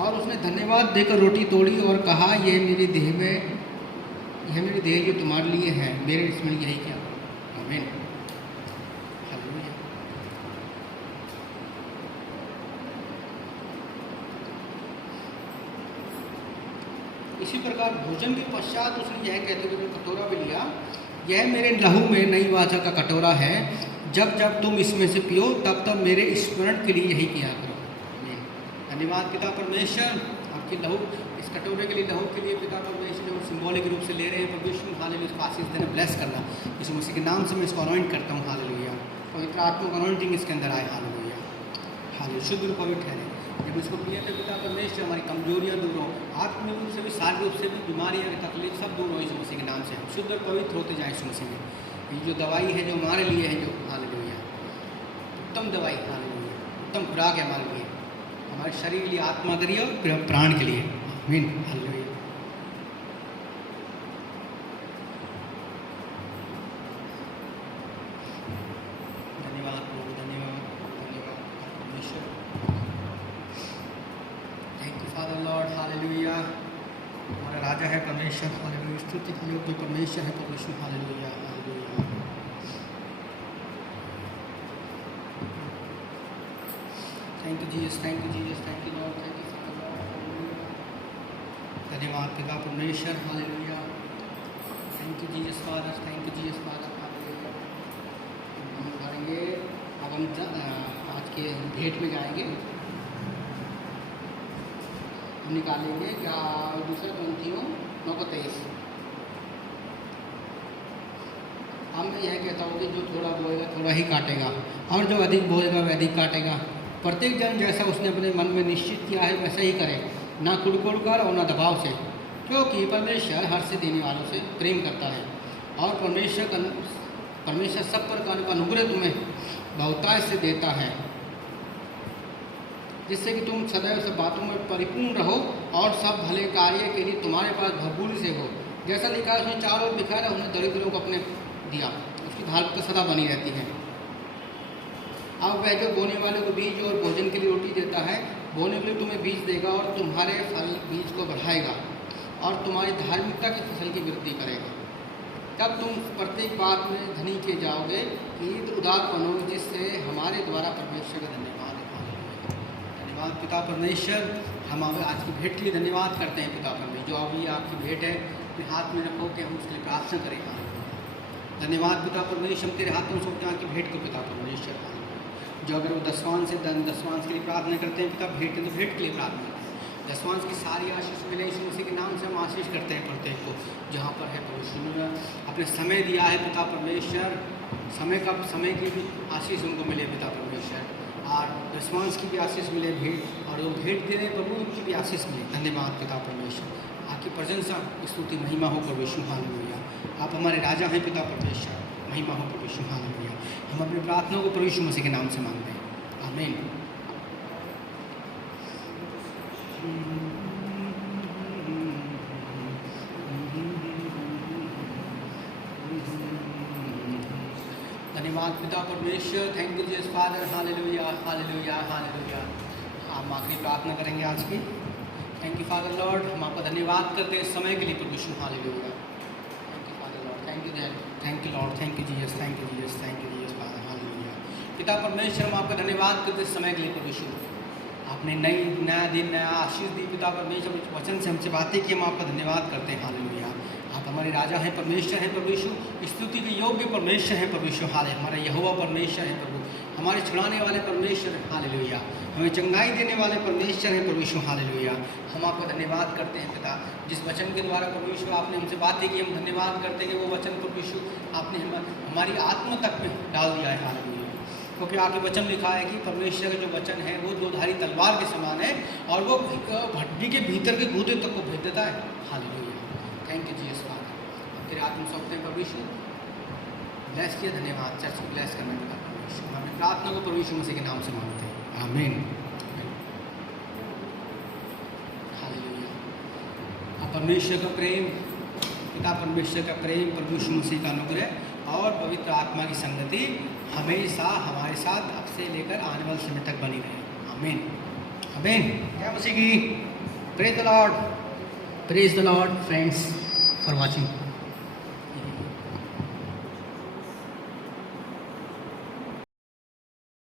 और उसने धन्यवाद देकर रोटी तोड़ी और कहा, यह मेरी देह जो तुम्हारे लिए है, मेरे इसमें यही क्या। आमीन, हालेलुया। इसी प्रकार भोजन के पश्चात उसने यह कहते हुए कटोरा भी लिया, यह मेरे लहू में नई वाचा का कटोरा है, जब जब तुम इसमें से पियो तब तब मेरे स्मरण के लिए यही किया करो। आमीन, धन्यवाद पिता परमेश्वर। आपके लहू, इस कटोरे के लिए, लहू के लिए पिता परमेश्वर जो सिंबॉलिक रूप से ले रहे हैं परमेश्वर, हालेलुया, इसको आशीष देना, ब्लेस करना, यीशु मसीह के नाम से मैं इसको अनॉइंट करता हूँ, हालेलुया। पवित्र आत्मा का अनॉइंटिंग इसके अंदर आए, हालेलुया, हालेलुया। शुद्ध रूप पवित्र ठहरे। जब इसको पिए तो पिता परमेश्वर हमारी कमजोरियाँ दूर हो, आत्मिक रूप से भी, शारीरिक रूप से भी, बीमारियाँ, तकलीफ सब दूर हो यीशु मसीह के नाम से। हम शुद्ध और पवित्र होते जाएँ यीशु मसीह में। ये जो दवाई है जो हमारे लिए है, जो हालेलुया उत्तम दवाई, हालेलुया उत्तम खुराक है हमारे लिए, हमारे शरीर के लिए, आत्मा के लिए और प्राण के लिए। आमीन, हालेलुया। धन्यवाद प्रभु, धन्यवाद, धन्यवाद परमेश्वर। Thank you Father Lord, hallelujah. हमारा राजा है परमेश्वर, हालेलुया। स्तुति के योग्य परमेश्वर है परमेश्वर, hallelujah, hallelujah. Thank you Jesus, thank you Jesus, thank you Lord, thank you Father Lord, धन्यवाद पिता परमेश्वर, hallelujah. Thank you Jesus Father, thank you Jesus Father, hallelujah. हम करेंगे अब, हम आज के भेंट में जाएंगे, हम निकालेंगे क्या दूसरा ग्रंथियों 9:23। अब मैं यह कहता हूँ कि जो थोड़ा बोएगा थोड़ा ही काटेगा, और जो अधिक बोएगा वह अधिक काटेगा। प्रत्येक जन जैसा उसने अपने मन में निश्चित किया है वैसा ही करे, ना कुड़कुड़ कर और ना दबाव से, क्योंकि परमेश्वर हर से देने वालों से प्रेम करता है। और परमेश्वर सब प्रकार का अनुग्रह तुम्हें बहुतायत से देता है, जिससे कि तुम सदैव सब बातों में परिपूर्ण रहो और सब भले कार्य के लिए तुम्हारे पास भरपूरी से हो। जैसा लिखा है, उसने चारों ओर बिखारा, उन्हें दरिद्रों को अपने दिया, उसकी धार्मिकता सदा बनी रहती है। अब वह जो बोने वाले को बीज और भोजन के लिए रोटी देता है, बोने के लिए तुम्हें बीज देगा और तुम्हारे फल बीज को बढ़ाएगा और तुम्हारी धार्मिकता की फसल की वृद्धि करेगा। तब तुम प्रत्येक बात में धनी के जाओगे कि उदार बनोगे, जिससे हमारे द्वारा परमेश्वर का धन्यवाद है। धन्यवाद पिता परमेश्वर। हम आज की भेंट के लिए धन्यवाद करते हैं पिता परमेश्वर। जो अभी आपकी भेंट है अपने हाथ में रखो कि हम उसके लिए प्रार्थना करें। धन्यवाद पिता परमेश्वर, हम तेरे हाथ में सौंपते हैं आपकी भेंट को पिता परमेश्वर। जो अगर वो दसवांश के लिए प्रार्थना करते हैं पिता, भेंट तो भेंट के लिए प्रार्थना करते हैं। दसवांश की सारी आशीष मिले यीशु मसीह के नाम से हम आशीष करते हैं प्रत्येक को जहाँ पर है परमेश्वर। अपने समय दिया है पिता परमेश्वर, समय की भी आशीष उनको मिले पिता परमेश्वर, और दसवांश की भी आशीष मिले भेंट, और जो भेंट दे रहे हैं प्रभु उनकी भी आशीष मिले। धन्यवाद पिता परमेश्वर। आपकी प्रशंसा, स्तुति, महिमा हो परमेश्वर, हालेलुया। आप हमारे राजा हैं पिता परमेश्वर, महिमा हो परमेश्वर, हालेलुया। हम अपनी प्रार्थना को परमेश्वर मसीह के नाम से मांगते हैं, आमीन। धन्यवाद पिता परमेश्वर, thank you Jesus Father, hallelujah, hallelujah, hallelujah. हम आखिरी प्रार्थना करेंगे आज की। थैंक यू फादर लॉर्ड, हम आपका धन्यवाद करते हैं इस समय के लिए परमेश्वर, hallelujah. Thank you Father Lord, thank you Lord, thank you Jesus, thank you Jesus, thank you Jesus Father, hallelujah. पिता परमेश्वर, हम आपका धन्यवाद करते इस समय के लिए परमेश्वर। आप आपने नया दिन, नया आशीष दी पिता परमेश्वर, वचन से हमसे बातें की, हम आपका धन्यवाद करते हैं। हालेलुया। आप हमारे राजा हैं, परमेश्वर हैं प्रभु यीशु, स्तुति के योग्य परमेश्वर हैं प्रभु यीशु। हाले हमारा यहोवा परमेश्वर है प्रभु, हमारे छुड़ाने वाले परमेश्वर हैं। हालेलुया। हमें चंगाई देने वाले परमेश्वर हैं प्रभु यीशु। हालेलुया। हम आपका धन्यवाद करते हैं पिता, जिस वचन के द्वारा प्रभु यीशु आपने हमसे बातें की, हम धन्यवाद करते हैं कि वो वचन प्रभु यीशु आपने हमारी आत्मा तक में डाल दिया है। हालेलुया। क्योंकि आगे वचन लिखा है कि परमेश्वर का जो वचन है वो दोधारी तलवार के समान है और वो भट्टी के भीतर के गूदे तक को भेद देता है। Hallelujah. Thank you Jesus father. तेरे आत्मा सौंपते हैं प्रभु यीशु, ब्लेस किया, धन्यवाद। चर्च को ब्लेस करने का प्रभु यीशु, हम अपनी प्रार्थना को प्रभु यीशु मसीह के नाम से मांगते हैं, आमीन। हालेलुया। अब परमेश्वर का प्रेम, पिता परमेश्वर का प्रेम, प्रभु यीशु मसीह का अनुग्रह और पवित्र आत्मा की संगति हमेशा हमारे साथ अब से लेकर आने वाले समय तक बनी रहे, आमीन आमीन। जय मसीह की। Praise the Lord, praise the Lord friends for watching.